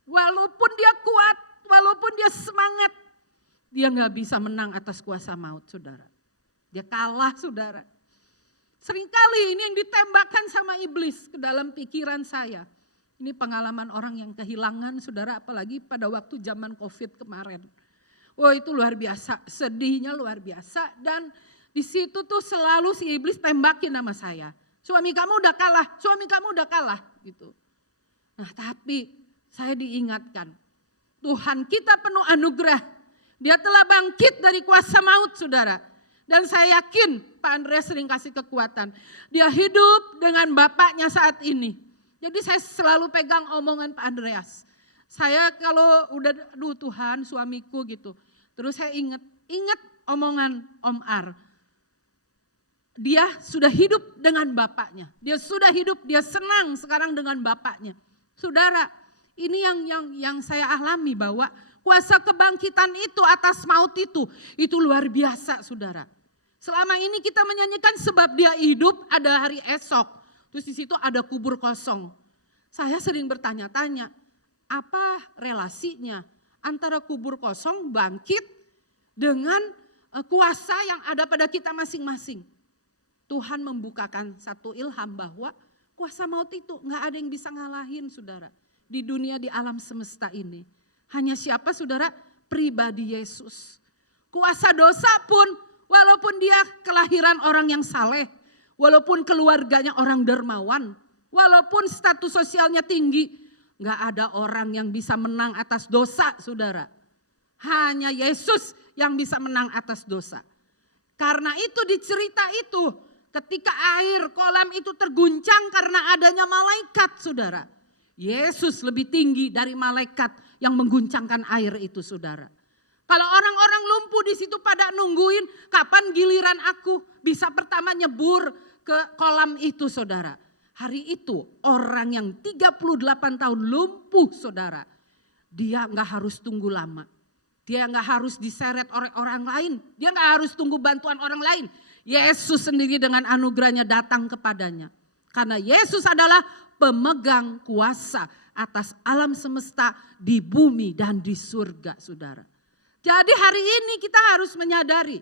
Walaupun dia kuat, walaupun dia semangat. Dia gak bisa menang atas kuasa maut saudara. Dia kalah saudara. Seringkali ini yang ditembakkan sama iblis ke dalam pikiran saya. Ini pengalaman orang yang kehilangan saudara, apalagi pada waktu zaman COVID kemarin. Oh itu luar biasa, sedihnya luar biasa. Dan di situ tuh selalu si iblis tembakin nama saya. Suami kamu udah kalah, gitu. Nah tapi saya diingatkan, Tuhan kita penuh anugerah. Dia telah bangkit dari kuasa maut, saudara. Dan saya yakin Pak Andreas sering kasih kekuatan. Dia hidup dengan bapaknya saat ini. Jadi saya selalu pegang omongan Pak Andreas. Saya kalau udah, aduh Tuhan suamiku gitu. Terus saya ingat omongan Om Ar. Dia sudah hidup dengan bapaknya. Dia sudah hidup, dia senang sekarang dengan bapaknya. Saudara, ini yang saya alami bahwa kuasa kebangkitan itu atas maut itu luar biasa, saudara. Selama ini kita menyanyikan sebab dia hidup, ada hari esok. Terus di situ ada kubur kosong. Saya sering bertanya-tanya, apa relasinya antara kubur kosong bangkit dengan kuasa yang ada pada kita masing-masing. Tuhan membukakan satu ilham bahwa kuasa maut itu nggak ada yang bisa ngalahin, saudara. Di dunia, di alam semesta ini. Hanya siapa, saudara? Pribadi Yesus. Kuasa dosa pun, walaupun dia kelahiran orang yang saleh, walaupun keluarganya orang dermawan, walaupun status sosialnya tinggi, nggak ada orang yang bisa menang atas dosa, saudara. Hanya Yesus yang bisa menang atas dosa. Karena itu di cerita itu, ketika air kolam itu terguncang karena adanya malaikat, saudara. Yesus lebih tinggi dari malaikat yang mengguncangkan air itu, saudara. Kalau orang-orang lumpuh di situ pada nungguin kapan giliran aku bisa pertama nyebur ke kolam itu, saudara. Hari itu orang yang 38 tahun lumpuh, saudara. Dia nggak harus tunggu lama. Dia nggak harus diseret oleh orang lain. Dia nggak harus tunggu bantuan orang lain. Yesus sendiri dengan anugerahnya datang kepadanya. Karena Yesus adalah pemegang kuasa atas alam semesta di bumi dan di surga, saudara. Jadi hari ini kita harus menyadari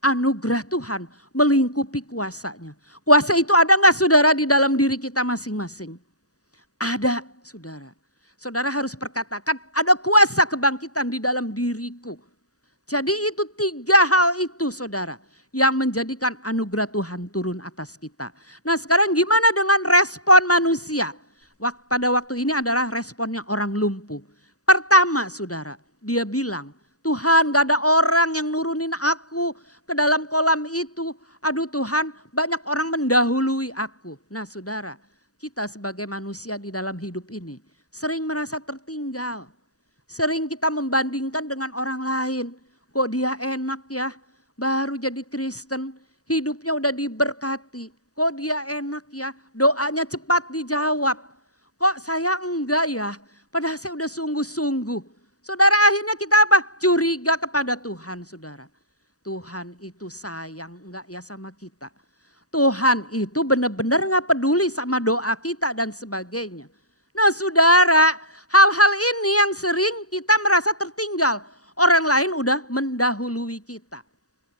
anugerah Tuhan melingkupi kuasanya. Kuasa itu ada nggak, saudara, di dalam diri kita masing-masing? Ada, saudara. Saudara harus perkatakan ada kuasa kebangkitan di dalam diriku. Jadi itu 3 hal itu, saudara, yang menjadikan anugerah Tuhan turun atas kita. Nah sekarang gimana dengan respon manusia? Pada waktu ini adalah responnya orang lumpuh. Pertama, saudara, dia bilang, Tuhan gak ada orang yang nurunin aku ke dalam kolam itu. Aduh Tuhan, banyak orang mendahului aku. Nah saudara, kita sebagai manusia di dalam hidup ini sering merasa tertinggal. Sering kita membandingkan dengan orang lain. Kok dia enak ya, baru jadi Kristen, hidupnya udah diberkati. Kok dia enak ya, doanya cepat dijawab. Kok saya enggak ya, padahal saya udah sungguh-sungguh. Saudara, akhirnya kita apa? Curiga kepada Tuhan, saudara. Tuhan itu sayang enggak ya sama kita. Tuhan itu benar-benar enggak peduli sama doa kita dan sebagainya. Nah saudara, hal-hal ini yang sering kita merasa tertinggal. Orang lain udah mendahului kita.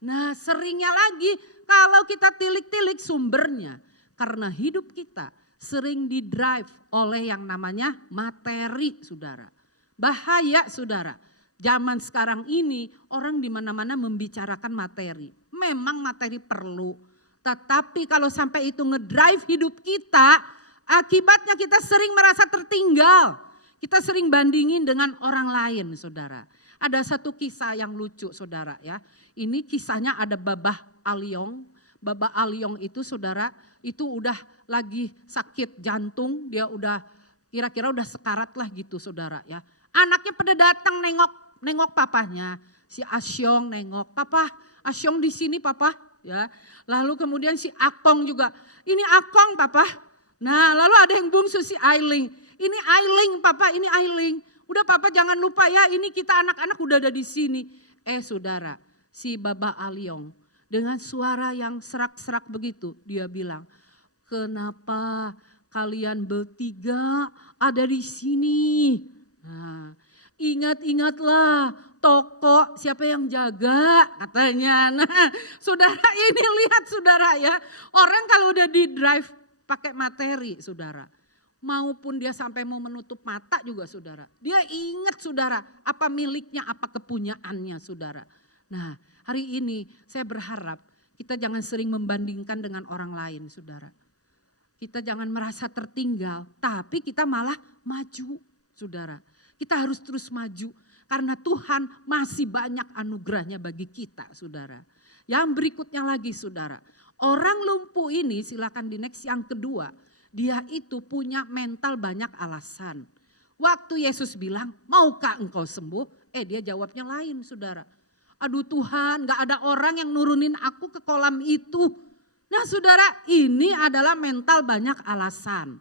Nah seringnya lagi kalau kita tilik-tilik sumbernya. Karena hidup kita sering didrive oleh yang namanya materi, saudara. Bahaya, saudara. Zaman sekarang ini orang di mana-mana membicarakan materi. Memang materi perlu. Tetapi kalau sampai itu ngedrive hidup kita, akibatnya kita sering merasa tertinggal. Kita sering bandingin dengan orang lain, saudara. Ada satu kisah yang lucu, saudara ya. Ini kisahnya ada Babah Alyong. Babah Alyong itu, saudara, itu udah lagi sakit jantung. Dia udah kira-kira udah sekarat lah gitu, saudara ya. Anaknya pada datang nengok papahnya. Si Asyong nengok, papa Asyong di sini papa ya. Lalu kemudian si Akong juga, ini Akong papa. Nah lalu ada yang bungsu si Ailing. Ini Ailing papa, ini Ailing. Udah papa jangan lupa ya, ini kita anak-anak udah ada di sini. Saudara, si Babah Alyong dengan suara yang serak-serak begitu, dia bilang, kenapa kalian bertiga ada di sini? Nah, ingat-ingatlah toko siapa yang jaga katanya. Nah, saudara ini lihat saudara ya, orang kalau udah di drive pakai materi saudara, maupun dia sampai mau menutup mata juga saudara, dia ingat saudara apa miliknya, apa kepunyaannya saudara. Nah hari ini saya berharap kita jangan sering membandingkan dengan orang lain saudara. Kita jangan merasa tertinggal, tapi kita malah maju saudara. Kita harus terus maju. Karena Tuhan masih banyak anugerahnya bagi kita, saudara. Yang berikutnya lagi, saudara. Orang lumpuh ini, silakan di next yang kedua. Dia itu punya mental banyak alasan. Waktu Yesus bilang, maukah engkau sembuh? Dia jawabnya lain, saudara. Aduh Tuhan, gak ada orang yang nurunin aku ke kolam itu. Nah saudara, ini adalah mental banyak alasan.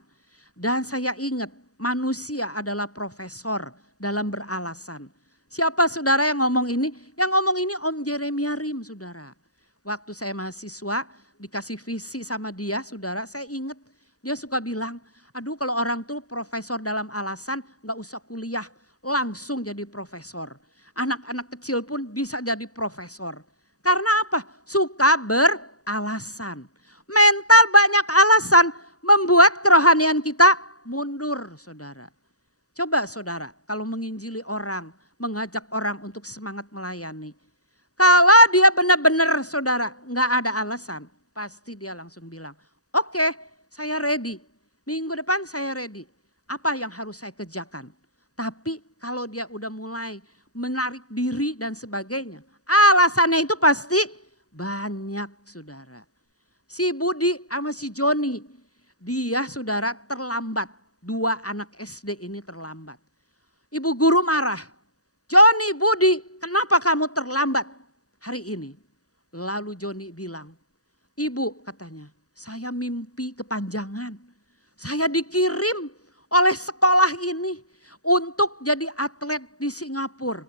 Dan saya ingat, manusia adalah profesor dalam beralasan. Siapa saudara yang ngomong ini? Yang ngomong ini Om Jeremia Rim, saudara. Waktu saya mahasiswa, dikasih visi sama dia, saudara, saya ingat dia suka bilang, aduh kalau orang tuh profesor dalam alasan gak usah kuliah, langsung jadi profesor. Anak-anak kecil pun bisa jadi profesor. Karena apa? Suka beralasan. Mental banyak alasan membuat kerohanian kita mundur, saudara. Coba saudara, kalau menginjili orang, mengajak orang untuk semangat melayani. Kalau dia benar-benar saudara gak ada alasan, pasti dia langsung bilang, oke, saya ready. Minggu depan saya ready. Apa yang harus saya kerjakan? Tapi kalau dia udah mulai menarik diri dan sebagainya, alasannya itu pasti banyak, saudara. Si Budi sama si Joni, dia saudara terlambat. 2 anak SD ini terlambat. Ibu guru marah. Joni, Budi, kenapa kamu terlambat hari ini? Lalu Joni bilang, Ibu katanya, saya mimpi kepanjangan. Saya dikirim oleh sekolah ini untuk jadi atlet di Singapura.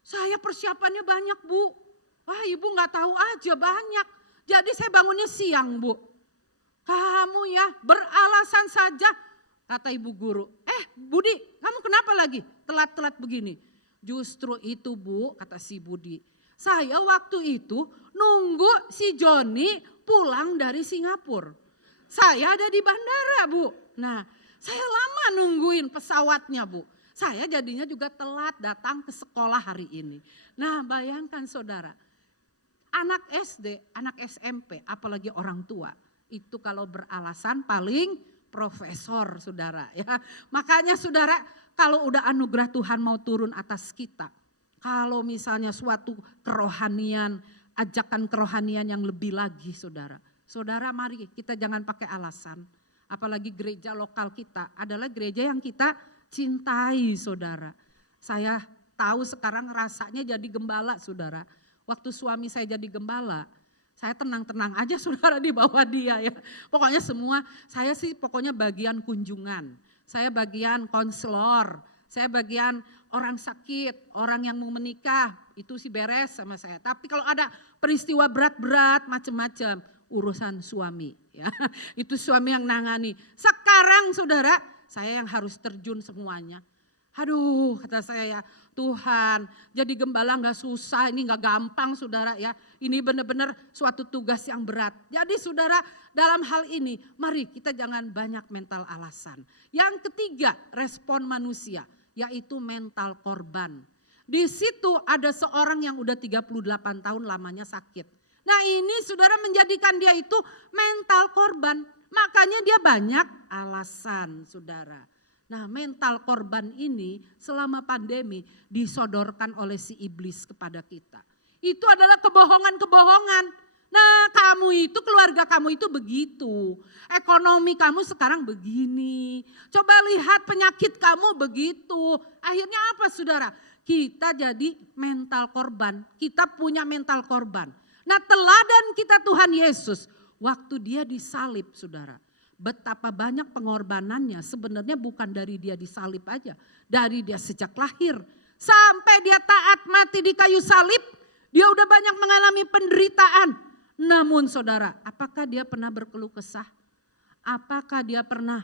Saya persiapannya banyak, Bu. Wah, Ibu gak tahu aja banyak. Jadi saya bangunnya siang, Bu. Kamu ya beralasan saja, kata ibu guru. Budi, kamu kenapa lagi telat-telat begini? Justru itu, Bu, kata si Budi. Saya waktu itu nunggu si Joni pulang dari Singapura. Saya ada di bandara, Bu. Nah, saya lama nungguin pesawatnya, Bu. Saya jadinya juga telat datang ke sekolah hari ini. Nah, bayangkan saudara, anak SD, anak SMP, apalagi orang tua, itu kalau beralasan paling profesor, saudara. Ya, makanya saudara, kalau udah anugerah Tuhan mau turun atas kita, kalau misalnya suatu kerohanian, ajakan kerohanian yang lebih lagi, saudara. Saudara, mari kita jangan pakai alasan. Apalagi gereja lokal kita adalah gereja yang kita cintai, saudara. Saya tahu sekarang rasanya jadi gembala, saudara. Waktu suami saya jadi gembala, saya tenang-tenang aja saudara di bawah dia ya. Pokoknya semua, saya sih pokoknya bagian kunjungan. Saya bagian konselor, saya bagian orang sakit, orang yang mau menikah, itu sih beres sama saya. Tapi kalau ada peristiwa berat-berat macam-macam, urusan suami ya. Itu suami yang nangani. Sekarang saudara, saya yang harus terjun semuanya. Aduh, kata saya ya, Tuhan, jadi gembala gak susah, ini gak gampang saudara ya. Ini benar-benar suatu tugas yang berat. Jadi saudara, dalam hal ini mari kita jangan banyak mental alasan. Yang ketiga, respon manusia, yaitu mental korban. Di situ ada seorang yang udah 38 tahun lamanya sakit. Nah ini saudara menjadikan dia itu mental korban. Makanya dia banyak alasan saudara. Nah mental korban ini selama pandemi disodorkan oleh si iblis kepada kita. Itu adalah kebohongan-kebohongan. Nah kamu itu, keluarga kamu itu begitu. Ekonomi kamu sekarang begini. Coba lihat penyakit kamu begitu. Akhirnya apa saudara? Kita jadi mental korban. Kita punya mental korban. Nah teladan kita Tuhan Yesus. Waktu dia disalib saudara. Betapa banyak pengorbanannya sebenarnya bukan dari dia disalib aja. Dari dia sejak lahir. Sampai dia taat mati di kayu salib. Dia udah banyak mengalami penderitaan. Namun saudara, apakah dia pernah berkeluh kesah? Apakah dia pernah,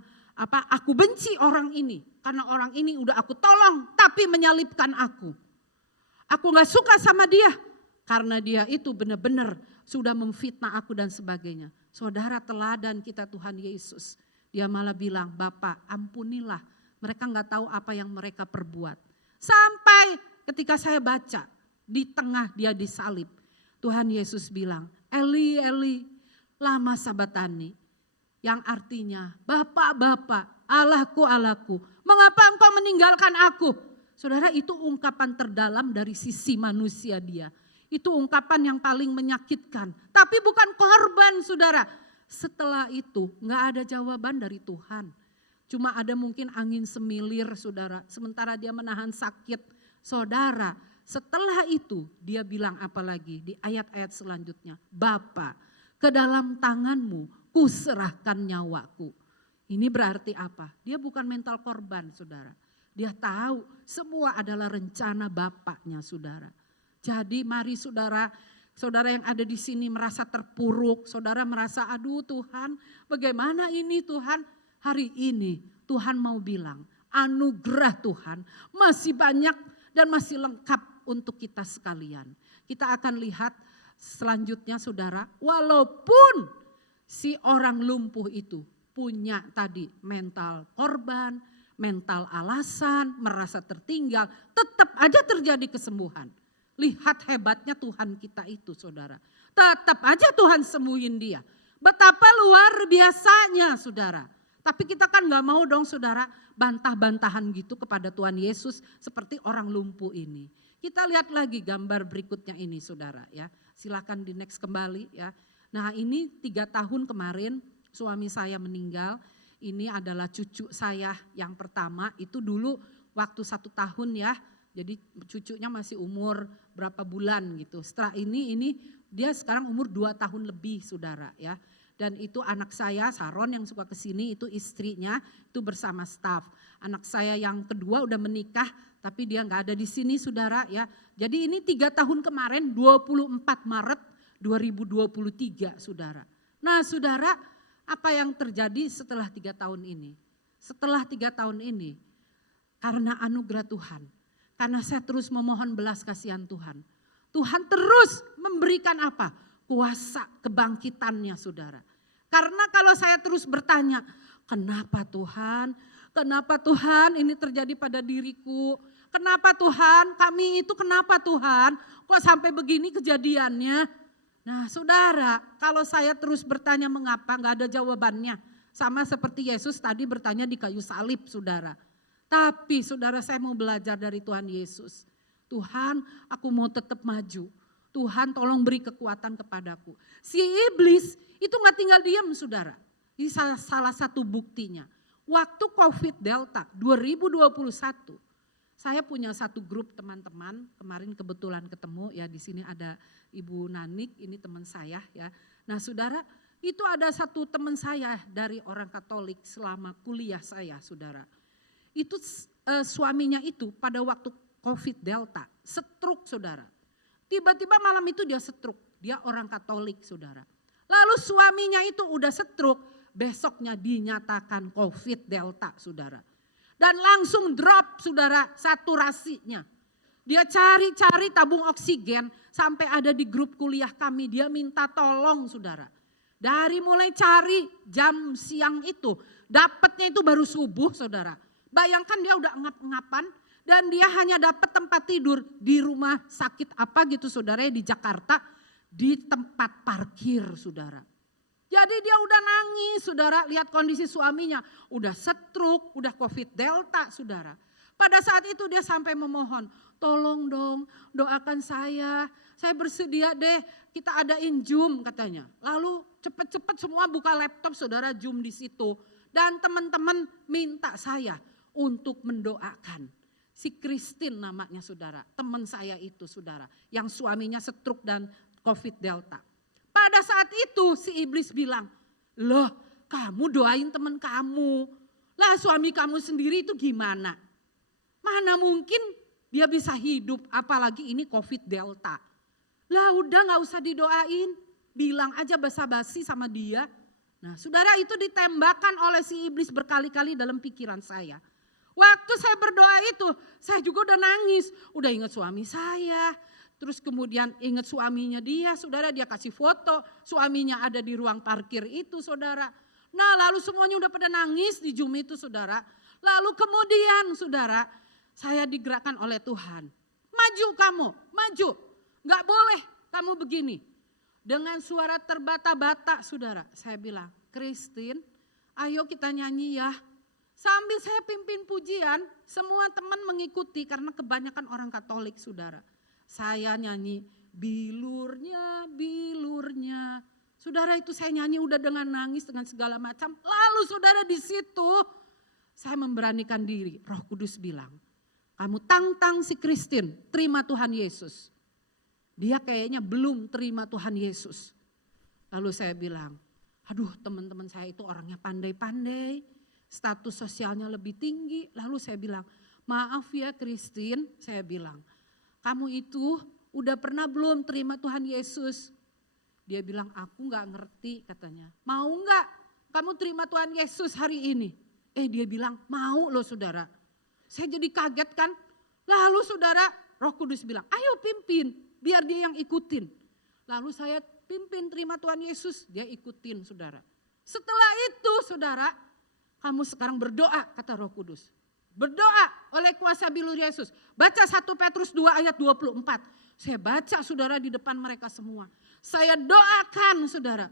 aku benci orang ini. Karena orang ini udah aku tolong tapi menyalibkan aku. Aku gak suka sama dia. Karena dia itu benar-benar sudah memfitnah aku dan sebagainya. Saudara, teladan kita Tuhan Yesus. Dia malah bilang, Bapak ampunilah. Mereka gak tahu apa yang mereka perbuat. Sampai ketika saya baca, di tengah dia disalib. Tuhan Yesus bilang, Eli, Eli, lama sabatani. Yang artinya, Bapak, Bapak, Allahku, Allahku. Mengapa engkau meninggalkan aku? Saudara, itu ungkapan terdalam dari sisi manusia dia. Itu ungkapan yang paling menyakitkan. Tapi bukan korban, saudara. Setelah itu gak ada jawaban dari Tuhan. Cuma ada mungkin angin semilir, saudara. Sementara dia menahan sakit. Saudara, setelah itu dia bilang apa lagi di ayat-ayat selanjutnya. Bapa, ke dalam tanganmu kuserahkan nyawaku. Ini berarti apa? Dia bukan mental korban, saudara. Dia tahu semua adalah rencana Bapaknya, saudara. Jadi mari saudara, saudara yang ada di sini merasa terpuruk, saudara merasa aduh Tuhan bagaimana ini Tuhan. Hari ini Tuhan mau bilang anugerah Tuhan masih banyak dan masih lengkap untuk kita sekalian. Kita akan lihat selanjutnya saudara, walaupun si orang lumpuh itu punya tadi mental korban, mental alasan, merasa tertinggal, tetap aja terjadi kesembuhan. Lihat hebatnya Tuhan kita itu saudara. Tetap aja Tuhan sembuhin dia. Betapa luar biasanya saudara. Tapi kita kan gak mau dong saudara bantah-bantahan gitu kepada Tuhan Yesus seperti orang lumpuh ini. Kita lihat lagi gambar berikutnya ini saudara ya. Silakan di next kembali ya. Nah ini 3 tahun kemarin suami saya meninggal. Ini adalah cucu saya yang pertama, itu dulu waktu 1 tahun ya, jadi cucunya masih umur berapa bulan gitu. Setelah ini dia sekarang umur 2 tahun lebih saudara ya. Dan itu anak saya Saron yang suka kesini itu istrinya itu bersama staf. Anak saya yang kedua udah menikah tapi dia gak ada di sini saudara ya. Jadi ini 3 tahun kemarin 24 Maret 2023 saudara. Nah saudara, apa yang terjadi setelah 3 tahun ini? Setelah 3 tahun ini, karena anugerah Tuhan, karena saya terus memohon belas kasihan Tuhan, Tuhan terus memberikan apa? Kuasa kebangkitannya saudara. Karena kalau saya terus bertanya, kenapa Tuhan? Kenapa Tuhan ini terjadi pada diriku? Kenapa Tuhan? Kami itu kenapa Tuhan? Kok sampai begini kejadiannya? Nah saudara, kalau saya terus bertanya mengapa, gak ada jawabannya. Sama seperti Yesus tadi bertanya di kayu salib saudara. Tapi saudara saya mau belajar dari Tuhan Yesus. Tuhan aku mau tetap maju. Tuhan tolong beri kekuatan kepadaku. Si iblis itu gak tinggal diam saudara. Ini salah satu buktinya. Waktu COVID Delta 2021. Saya punya satu grup teman-teman, kemarin kebetulan ketemu ya di sini ada Ibu Nanik, ini teman saya ya. Nah saudara, itu ada satu teman saya dari orang Katolik selama kuliah saya saudara. Itu suaminya itu pada waktu COVID Delta, stroke saudara. Tiba-tiba malam itu dia stroke, dia orang Katolik saudara. Lalu suaminya itu udah stroke, besoknya dinyatakan COVID Delta saudara. Dan langsung drop saudara saturasinya. Dia cari-cari tabung oksigen sampai ada di grup kuliah kami. Dia minta tolong saudara. Dari mulai cari jam siang itu, dapatnya itu baru subuh saudara. Bayangkan dia udah ngap-ngapan dan dia hanya dapat tempat tidur di rumah sakit apa gitu saudara di Jakarta. Di tempat parkir saudara. Jadi dia udah nangis saudara, lihat kondisi suaminya. Udah stroke, udah COVID Delta saudara. Pada saat itu dia sampai memohon, tolong dong doakan saya bersedia deh kita adain Zoom katanya. Lalu cepet-cepet semua buka laptop saudara Zoom di situ. Dan teman-teman minta saya untuk mendoakan. Si Christine namanya saudara, teman saya itu saudara. Yang suaminya stroke dan COVID Delta. Pada saat itu si iblis bilang, loh kamu doain teman kamu. Lah suami kamu sendiri itu gimana? Mana mungkin dia bisa hidup apalagi ini COVID Delta. Lah udah gak usah didoain. Bilang aja basa-basi sama dia. Nah saudara itu ditembakkan oleh si iblis berkali-kali dalam pikiran saya. Waktu saya berdoa itu saya juga udah nangis. Udah ingat suami saya. Terus kemudian ingat suaminya dia, saudara dia kasih foto, suaminya ada di ruang parkir itu saudara. Nah lalu semuanya udah pada nangis di Zoom itu saudara. Lalu kemudian saudara, saya digerakkan oleh Tuhan. Maju kamu, maju. Gak boleh kamu begini. Dengan suara terbata-bata saudara, saya bilang, Christine ayo kita nyanyi ya. Sambil saya pimpin pujian, semua teman mengikuti karena kebanyakan orang Katolik, saudara. Saya nyanyi, bilurnya, bilurnya. Saudara, itu saya nyanyi udah dengan nangis, dengan segala macam. Lalu saudara, di situ saya memberanikan diri. Roh Kudus bilang, kamu tantang si Christine, terima Tuhan Yesus. Dia kayaknya belum terima Tuhan Yesus. Lalu saya bilang, aduh teman-teman saya itu orangnya pandai-pandai, status sosialnya lebih tinggi. Lalu saya bilang, maaf ya Christine, saya bilang, kamu itu udah pernah belum terima Tuhan Yesus? Dia bilang, aku gak ngerti katanya. Mau gak kamu terima Tuhan Yesus hari ini? Dia bilang, mau loh saudara. Saya jadi kaget kan. Lalu saudara, Roh Kudus bilang, ayo pimpin, biar dia yang ikutin. Lalu saya pimpin terima Tuhan Yesus, dia ikutin saudara. Setelah itu saudara, kamu sekarang berdoa, kata Roh Kudus. Berdoa oleh kuasa bilur Yesus. Baca 1 Petrus 2 ayat 24. Saya baca saudara di depan mereka semua. Saya doakan saudara.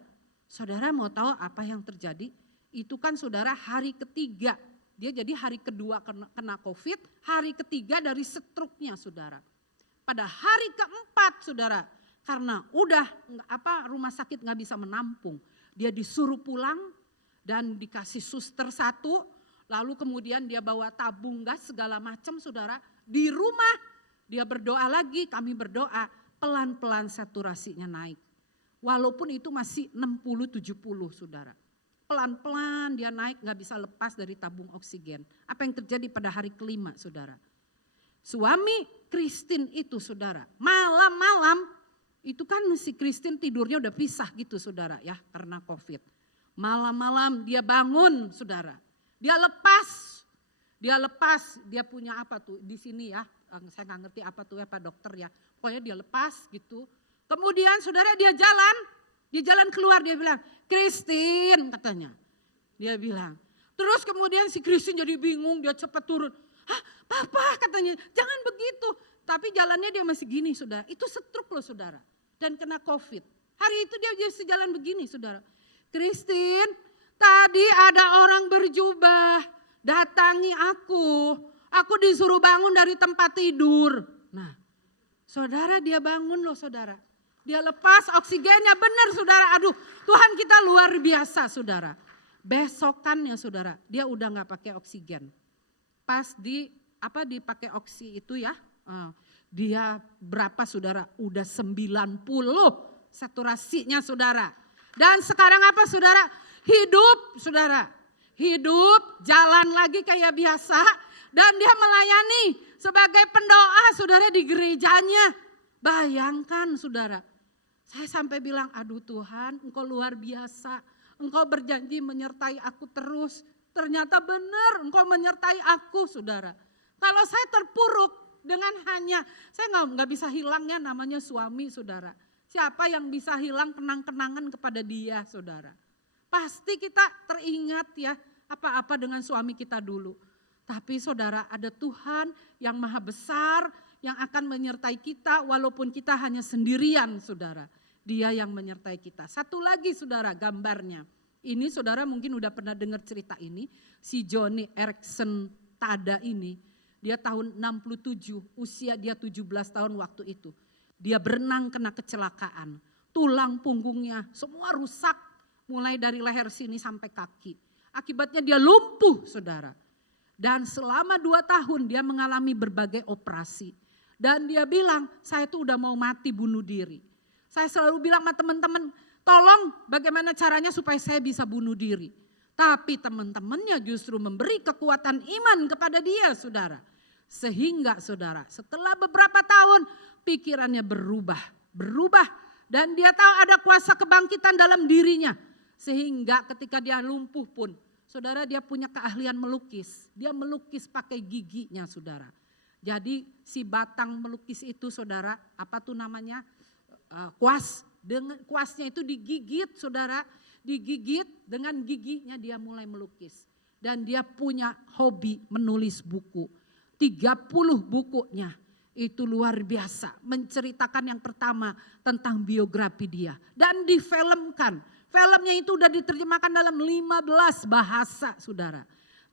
Saudara mau tahu apa yang terjadi? Itu kan saudara hari ketiga. Dia jadi hari kedua kena COVID, hari ketiga dari stroke-nya saudara. Pada hari keempat saudara, karena udah rumah sakit gak bisa menampung. Dia disuruh pulang dan dikasih suster satu, lalu kemudian dia bawa tabung gas segala macam saudara. Di rumah dia berdoa lagi, kami berdoa, pelan-pelan saturasinya naik. Walaupun itu masih 60-70 saudara. Pelan-pelan dia naik, gak bisa lepas dari tabung oksigen. Apa yang terjadi pada hari kelima saudara? Suami Christine itu saudara, malam-malam itu kan si Christine tidurnya udah pisah gitu saudara ya karena COVID. Malam-malam dia bangun saudara, dia lepas, dia punya apa tuh di sini ya, saya gak ngerti apa tuh ya Pak Dokter ya. Pokoknya dia lepas gitu. Kemudian saudara dia jalan keluar, dia bilang, Christine katanya. Dia bilang, terus kemudian si Christine jadi bingung, dia cepat turun. Hah papa katanya, jangan begitu. Tapi jalannya dia masih gini saudara, itu stroke loh saudara. Dan kena COVID. Hari itu dia jadi sejalan begini saudara. Christine, tadi ada orang berjubah datangi aku disuruh bangun dari tempat tidur. Nah saudara dia bangun loh saudara. Dia lepas oksigennya benar saudara. Aduh Tuhan kita luar biasa saudara. Besokannya saudara dia udah gak pakai oksigen. Pas dipakai oksi itu ya. Dia berapa saudara? Udah 90 saturasinya saudara. Dan sekarang apa saudara? Hidup saudara. Hidup jalan lagi kayak biasa. Dan dia melayani sebagai pendoa saudara di gerejanya. Bayangkan saudara. Saya sampai bilang, aduh Tuhan engkau luar biasa. Engkau berjanji menyertai aku terus. Ternyata benar engkau menyertai aku saudara. Kalau saya terpuruk dengan hanya, saya nggak bisa hilangnya namanya suami saudara. Siapa yang bisa hilang kenang-kenangan kepada dia saudara. Pasti kita teringat ya apa-apa dengan suami kita dulu. Tapi saudara ada Tuhan yang maha besar yang akan menyertai kita walaupun kita hanya sendirian saudara. Dia yang menyertai kita. Satu lagi saudara gambarnya. Ini saudara mungkin udah pernah dengar cerita ini. Si Johnny Erickson Tada ini. Dia tahun 67, usia dia 17 tahun waktu itu. Dia berenang kena kecelakaan. Tulang punggungnya semua rusak. Mulai dari leher sini sampai kaki. Akibatnya dia lumpuh saudara. Dan selama 2 tahun dia mengalami berbagai operasi. Dan dia bilang saya tuh udah mau mati bunuh diri. Saya selalu bilang sama teman-teman tolong bagaimana caranya supaya saya bisa bunuh diri. Tapi teman-temannya justru memberi kekuatan iman kepada dia saudara. Sehingga saudara setelah beberapa tahun pikirannya berubah. Dan dia tahu ada kuasa kebangkitan dalam dirinya. Sehingga ketika dia lumpuh pun saudara dia punya keahlian melukis. Dia melukis pakai giginya saudara. Jadi si batang melukis itu saudara apa tuh namanya kuas. Dengan kuasnya itu digigit saudara. Digigit dengan giginya dia mulai melukis. Dan dia punya hobi menulis buku. 30 bukunya itu luar biasa. Menceritakan yang pertama tentang biografi dia. Dan difilmkan. Filmnya itu udah diterjemahkan dalam 15 bahasa saudara.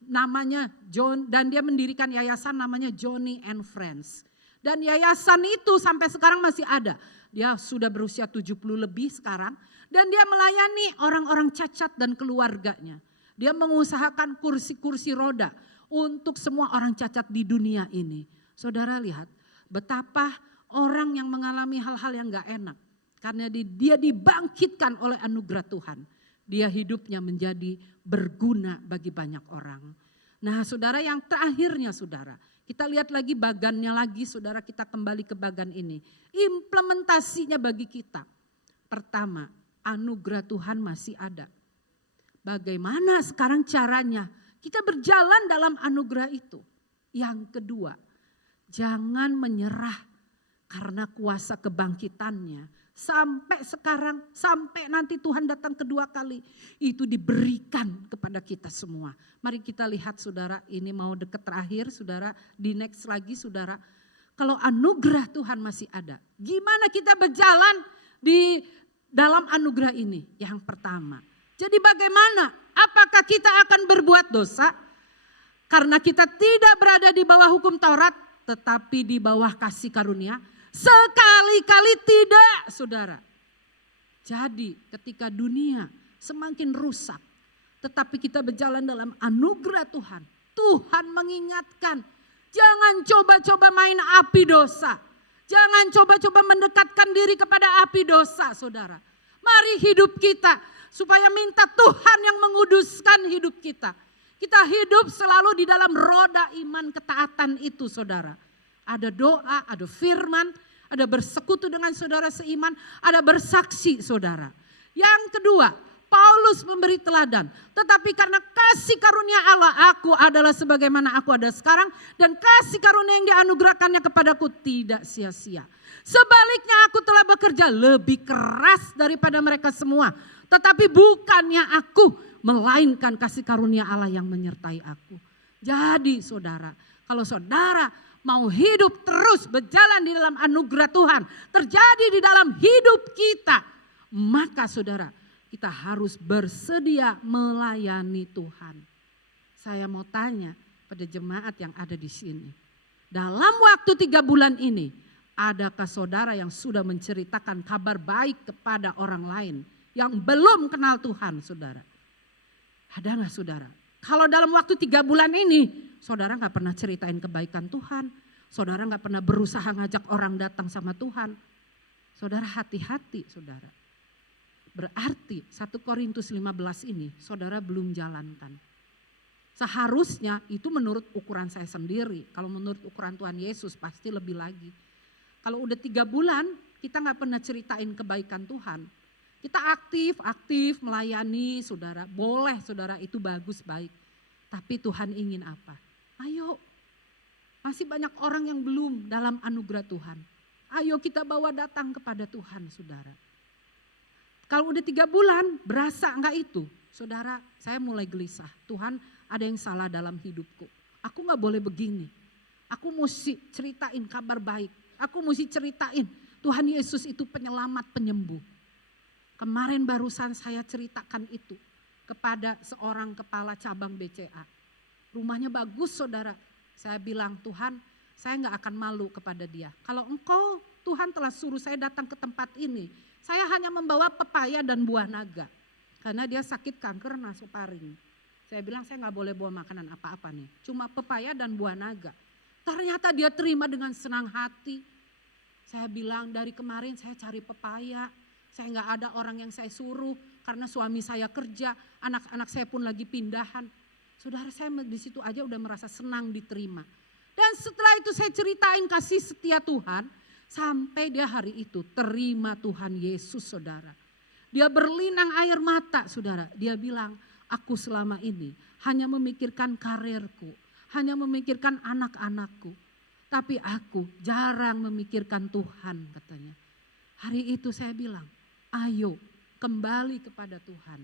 namanya John, dan dia mendirikan yayasan namanya Johnny and Friends. Dan yayasan itu sampai sekarang masih ada. Dia sudah berusia 70 lebih sekarang. Dan dia melayani orang-orang cacat dan keluarganya. Dia mengusahakan kursi-kursi roda untuk semua orang cacat di dunia ini. Saudara lihat betapa orang yang mengalami hal-hal yang gak enak. Karena dia dibangkitkan oleh anugerah Tuhan. Dia hidupnya menjadi berguna bagi banyak orang. Nah saudara, yang terakhirnya saudara. Kita lihat lagi bagannya lagi, saudara, kita kembali ke bagan ini. Implementasinya bagi kita. Pertama, anugerah Tuhan masih ada. Bagaimana sekarang caranya? Kita berjalan dalam anugerah itu. Yang kedua, jangan menyerah karena kuasa kebangkitannya. Sampai sekarang, sampai nanti Tuhan datang kedua kali, itu diberikan kepada kita semua. Mari kita lihat saudara, ini mau deket terakhir saudara, di next lagi saudara. Kalau anugerah Tuhan masih ada, gimana kita berjalan di dalam anugerah ini? Yang pertama, jadi bagaimana? Apakah kita akan berbuat dosa? Karena kita tidak berada di bawah hukum Taurat, tetapi di bawah kasih karunia. Sekali-kali tidak, saudara. Jadi ketika dunia semakin rusak, tetapi kita berjalan dalam anugerah Tuhan. Tuhan mengingatkan, jangan coba-coba main api dosa. Jangan coba-coba mendekatkan diri kepada api dosa, saudara. Mari hidup kita supaya minta Tuhan yang menguduskan hidup kita. Kita hidup selalu di dalam roda iman ketaatan itu, saudara. Ada doa, ada firman, ada bersekutu dengan saudara seiman, ada bersaksi saudara. Yang kedua, Paulus memberi teladan. Tetapi karena kasih karunia Allah, aku adalah sebagaimana aku ada sekarang. Dan kasih karunia yang dianugerahkannya kepadaku tidak sia-sia. Sebaliknya aku telah bekerja lebih keras daripada mereka semua. Tetapi bukannya aku, melainkan kasih karunia Allah yang menyertai aku. Jadi saudara, kalau saudara mau hidup terus berjalan di dalam anugerah Tuhan, terjadi di dalam hidup kita, maka saudara, kita harus bersedia melayani Tuhan. Saya mau tanya pada jemaat yang ada di sini. Dalam waktu 3 bulan ini, adakah saudara yang sudah menceritakan kabar baik kepada orang lain yang belum kenal Tuhan, saudara? Ada nggak saudara? Kalau dalam waktu 3 bulan ini, saudara nggak pernah ceritain kebaikan Tuhan. Saudara nggak pernah berusaha ngajak orang datang sama Tuhan. Saudara hati-hati saudara. Berarti 1 Korintus 15 ini saudara belum jalankan. Seharusnya itu menurut ukuran saya sendiri. Kalau menurut ukuran Tuhan Yesus pasti lebih lagi. Kalau udah 3 bulan kita nggak pernah ceritain kebaikan Tuhan. Kita aktif melayani saudara. Boleh saudara, itu bagus baik. Tapi Tuhan ingin apa? Ayo, masih banyak orang yang belum dalam anugerah Tuhan. Ayo kita bawa datang kepada Tuhan saudara. Kalau udah 3 bulan berasa enggak itu? Saudara, saya mulai gelisah. Tuhan, ada yang salah dalam hidupku. Aku gak boleh begini. Aku mesti ceritain kabar baik. Aku mesti ceritain Tuhan Yesus itu penyelamat, penyembuh. Kemarin barusan saya ceritakan itu kepada seorang kepala cabang BCA. Rumahnya bagus saudara. Saya bilang, Tuhan, saya gak akan malu kepada dia. Kalau engkau Tuhan telah suruh saya datang ke tempat ini, saya hanya membawa pepaya dan buah naga. Karena dia sakit kanker nasofaring. Saya bilang saya gak boleh bawa makanan apa-apa nih. Cuma pepaya dan buah naga. Ternyata dia terima dengan senang hati. Saya bilang dari kemarin saya cari pepaya. Saya gak ada orang yang saya suruh. Karena suami saya kerja, anak-anak saya pun lagi pindahan. Saudara, saya di situ aja udah merasa senang diterima. Dan setelah itu saya ceritain kasih setia Tuhan. Sampai dia hari itu terima Tuhan Yesus saudara. Dia berlinang air mata saudara. Dia bilang, aku selama ini hanya memikirkan karirku. Hanya memikirkan anak-anakku. Tapi aku jarang memikirkan Tuhan katanya. Hari itu saya bilang, ayo kembali kepada Tuhan.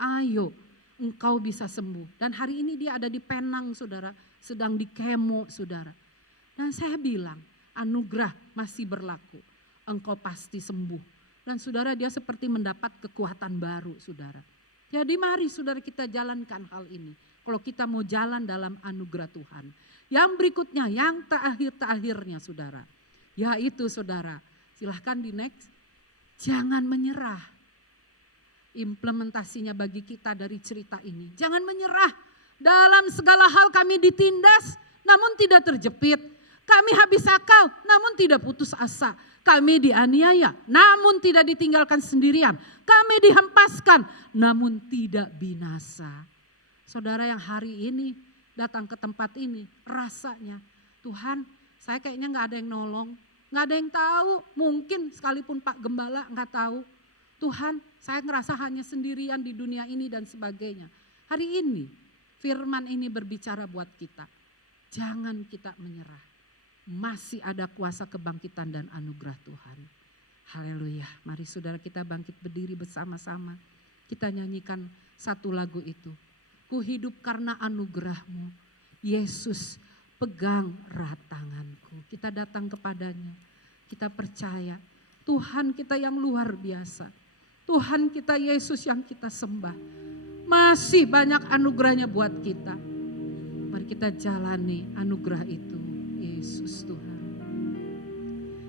Ayo engkau bisa sembuh. Dan hari ini dia ada di Penang saudara. Sedang di kemo saudara. Dan saya bilang, anugerah masih berlaku. Engkau pasti sembuh. Dan saudara, dia seperti mendapat kekuatan baru saudara. Jadi mari saudara kita jalankan hal ini. Kalau kita mau jalan dalam anugerah Tuhan. Yang berikutnya, yang terakhir-terakhirnya saudara. Yaitu saudara, silahkan di next. Jangan menyerah. Implementasinya bagi kita dari cerita ini. Jangan menyerah. Dalam segala hal kami ditindas, namun tidak terjepit. Kami habis akal, namun tidak putus asa. Kami dianiaya, namun tidak ditinggalkan sendirian. Kami dihempaskan, namun tidak binasa. Saudara yang hari ini datang ke tempat ini, rasanya Tuhan, saya kayaknya nggak ada yang nolong, nggak ada yang tahu. Mungkin sekalipun Pak Gembala nggak tahu. Tuhan, saya ngerasa hanya sendirian di dunia ini dan sebagainya. Hari ini firman ini berbicara buat kita. Jangan kita menyerah. Masih ada kuasa kebangkitan dan anugerah Tuhan. Haleluya. Mari saudara kita bangkit berdiri bersama-sama. Kita nyanyikan satu lagu itu. Ku hidup karena anugerah-Mu. Yesus, pegang erat tanganku. Kita datang kepadanya. Kita percaya Tuhan kita yang luar biasa. Tuhan kita Yesus yang kita sembah. Masih banyak anugerahnya buat kita. Mari kita jalani anugerah itu. Yesus Tuhan.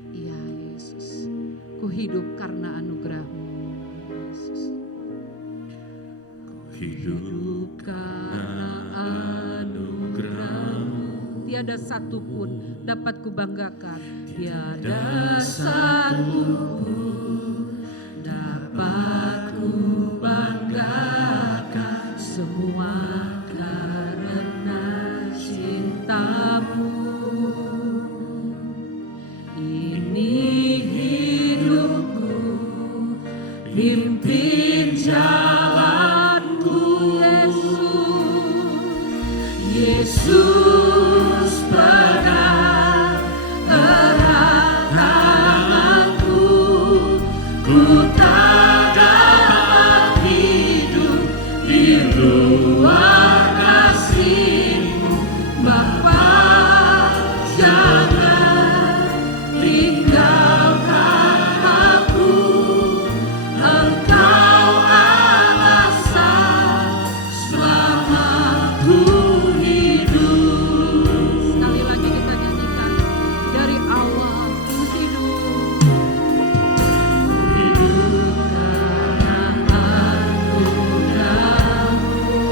Iya Yesus. Ku hidup karena anugerah-Mu. Yesus. Hidup Karena anugerah-Mu. Tiada satupun dapat kubanggakan. Tiada satupun dapat kubanggakan. Semua karena cinta-Mu. Pimpin jalanku Yesus, Yesus pegang erat tanganku, ku tak dapat hidup di luar kasih-Mu, Bapa, jangan tinggalkan aku. Engkau alasan selamatku hidup. Sekali lagi kita nyanyikan dari awal. Ku hidup, hidup karena anugerah-Mu.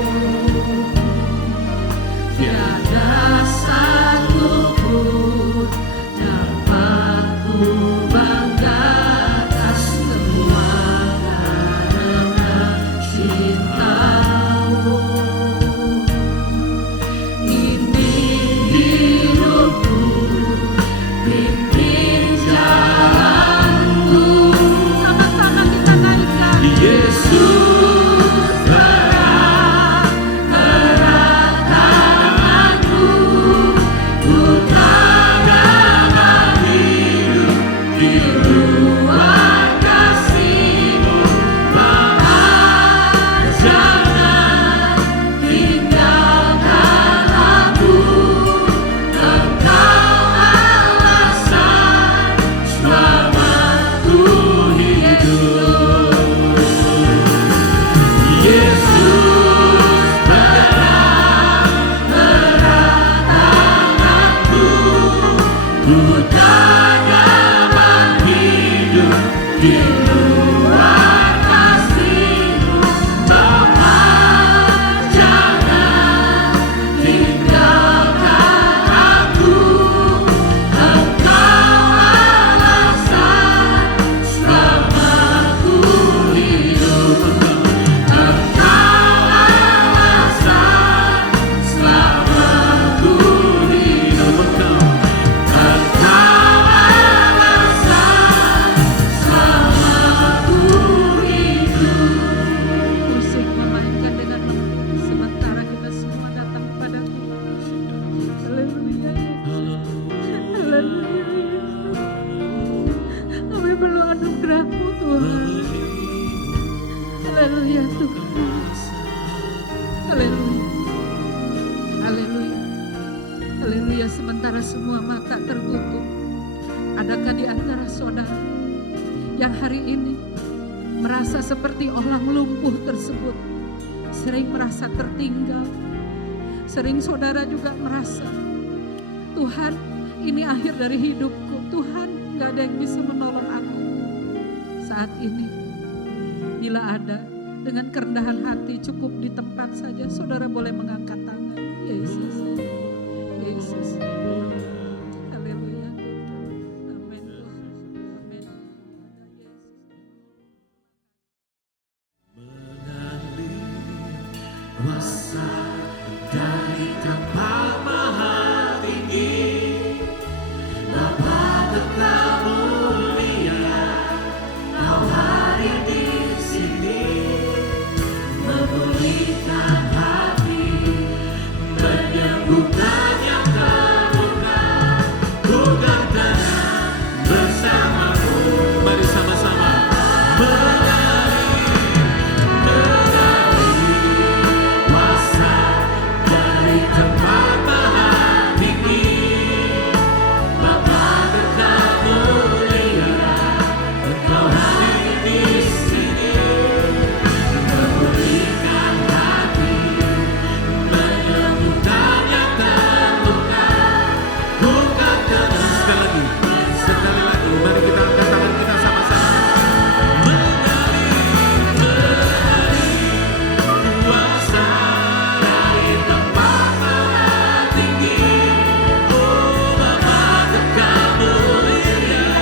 Tiada satupun dapat ku banggakan. Semua cinta-Mu. Ini hidupku, pimpin jalanku. Sama-sama kita naikkan. Yesus pegang erat tanganku, ku tak dapat hidup di luar kasih-Mu, Bapa, jangan tinggalkan aku. Engkau alasan selamatku hidup. Yesus pegang erat tanganku, ku tak dapat hidup di luar kasih-Mu, Bapa, jangan tinggalkan aku. Engkau alasan selamatku hidup. Engkau alasan selamatku hidup. Engkau alasan selamatku hidup. Musik memainkan dengan lembut sementara kita semua datang kepada Tuhan. Haleluya Yesus. Haleluya Yesus. Kami perlu anugerah-Mu Tuhan. Haleluya Tuhan. Haleluya. Haleluya. Haleluya. Sementara semua mata tertutup, adakah di antara saudara yang hari ini merasa seperti orang lumpuh tersebut, sering merasa tertinggal. Sering saudara juga merasa, Tuhan, ini akhir dari hidupku. Tuhan, gak ada yang bisa menolong aku. Saat ini, bila ada, dengan kerendahan hati cukup di tempat saja, saudara boleh mengangkat tangan. Yesus, Yesus. Haleluya. Amin. Amin. Kuasa dari tempat maha tinggi, Bapa tetap mulia, Kau hadir di sini, memulihkan hati, menyembuhkan yang terluka. Ku datang bersamamu, mari sama-sama kuasa dari tempat maha tinggi, Bapa tetap mulia, Engkau hadir di sini, memulihkan hati, menyembuhkan yang terluka. Ku katakan sekali lagi, mari kita angkat tangan kita sama-sama. Kuasa dari tempat maha tinggi, oh Bapa tetap mulia,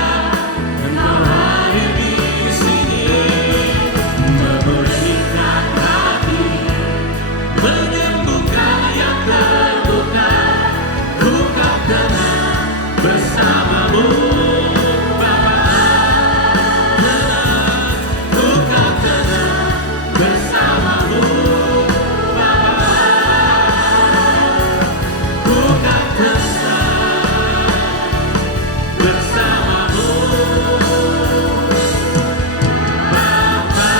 Engkau hadir di sini, memulihkan hati, menyembuhkan yang terluka. Ku katakan bersamamu, Bapa, ku katakan bersamamu, Bapa, ku katakan bersamamu, Bapa.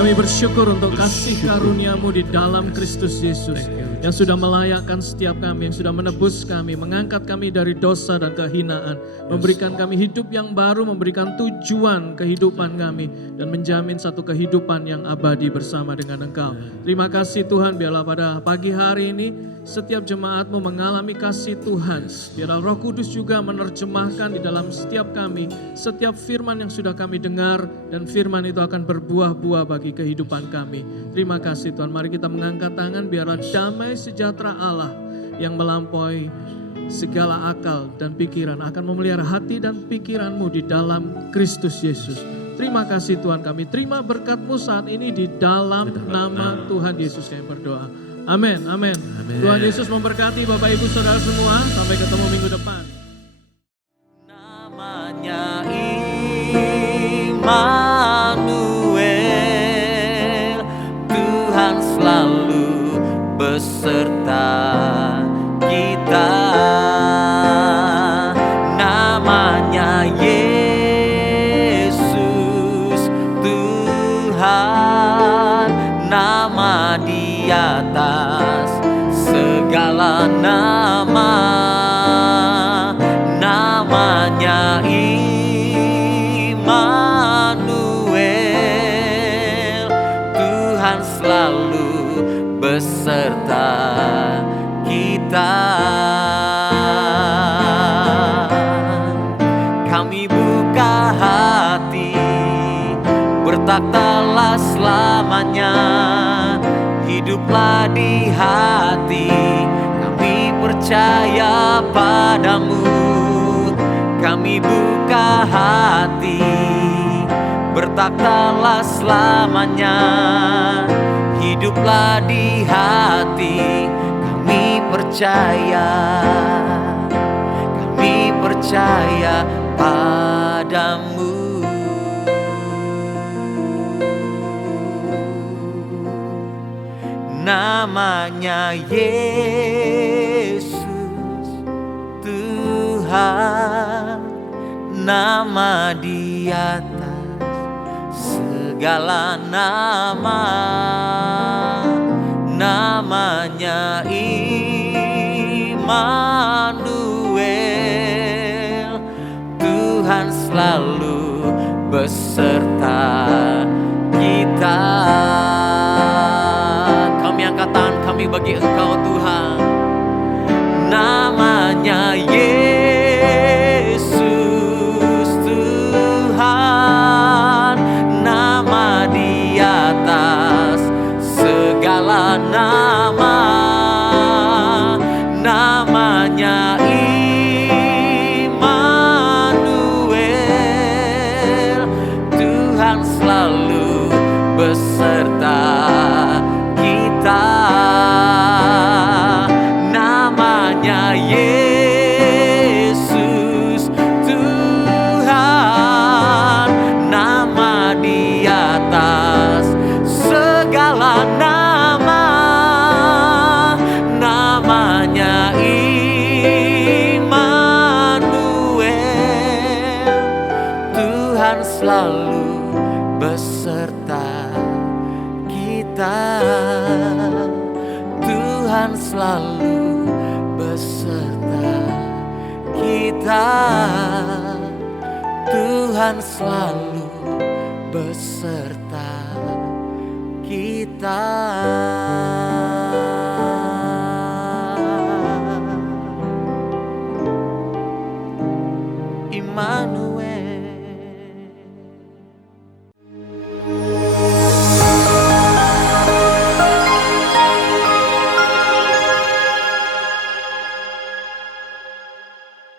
Kami bersyukur untuk kasih karunia-Mu di dalam Kristus Yesus yang sudah melayakkan setiap kami, yang sudah menebus kami, mengangkat kami dari dosa dan kehinaan, memberikan kami hidup yang baru, memberikan tujuan kehidupan kami, dan menjamin satu kehidupan yang abadi bersama dengan Engkau. Terima kasih Tuhan, biarlah pada pagi hari ini setiap jemaat-Mu mengalami kasih Tuhan. Biarlah Roh Kudus juga menerjemahkan di dalam setiap kami, setiap firman yang sudah kami dengar, dan firman itu akan berbuah-buah bagi kehidupan kami. Terima kasih Tuhan, mari kita mengangkat tangan, biarlah damai sejahtera Allah yang melampaui segala akal dan pikiran akan memelihara hati dan pikiranmu di dalam Kristus Yesus. Terima kasih Tuhan, kami terima berkat-Mu saat ini di dalam nama Tuhan Yesus yang berdoa. Amin, amin. Tuhan Yesus memberkati Bapak Ibu Saudara semua. Sampai ketemu minggu depan. Namanya Immanuel, Tuhan selalu beserta kita. Namanya Yesus, Tuhan, nama di atas segala nama. Namanya Immanuel, Tuhan selalu beserta kita. Kami buka hati, bertakhtalah selamanya, hiduplah di hati. Kami percaya padamu, kami buka hati, bertakhtalah selamanya, hiduplah di hati. Kami percaya padamu. Namanya Yesus, Tuhan, nama di atas segala nama. Namanya Immanuel, Tuhan selalu beserta kita. Kami angkat tangan kami bagi Engkau Tuhan. Namanya Yesus Tuhan, nama di atas segala nama. Namanya Immanuel, Tuhan selalu beserta kita. Namanya Yesus Tuhan, nama di atas segala nama. Namanya Immanuel, Tuhan selalu beserta kita. Tuhan selalu beserta kita. Tuhan selalu beserta kita.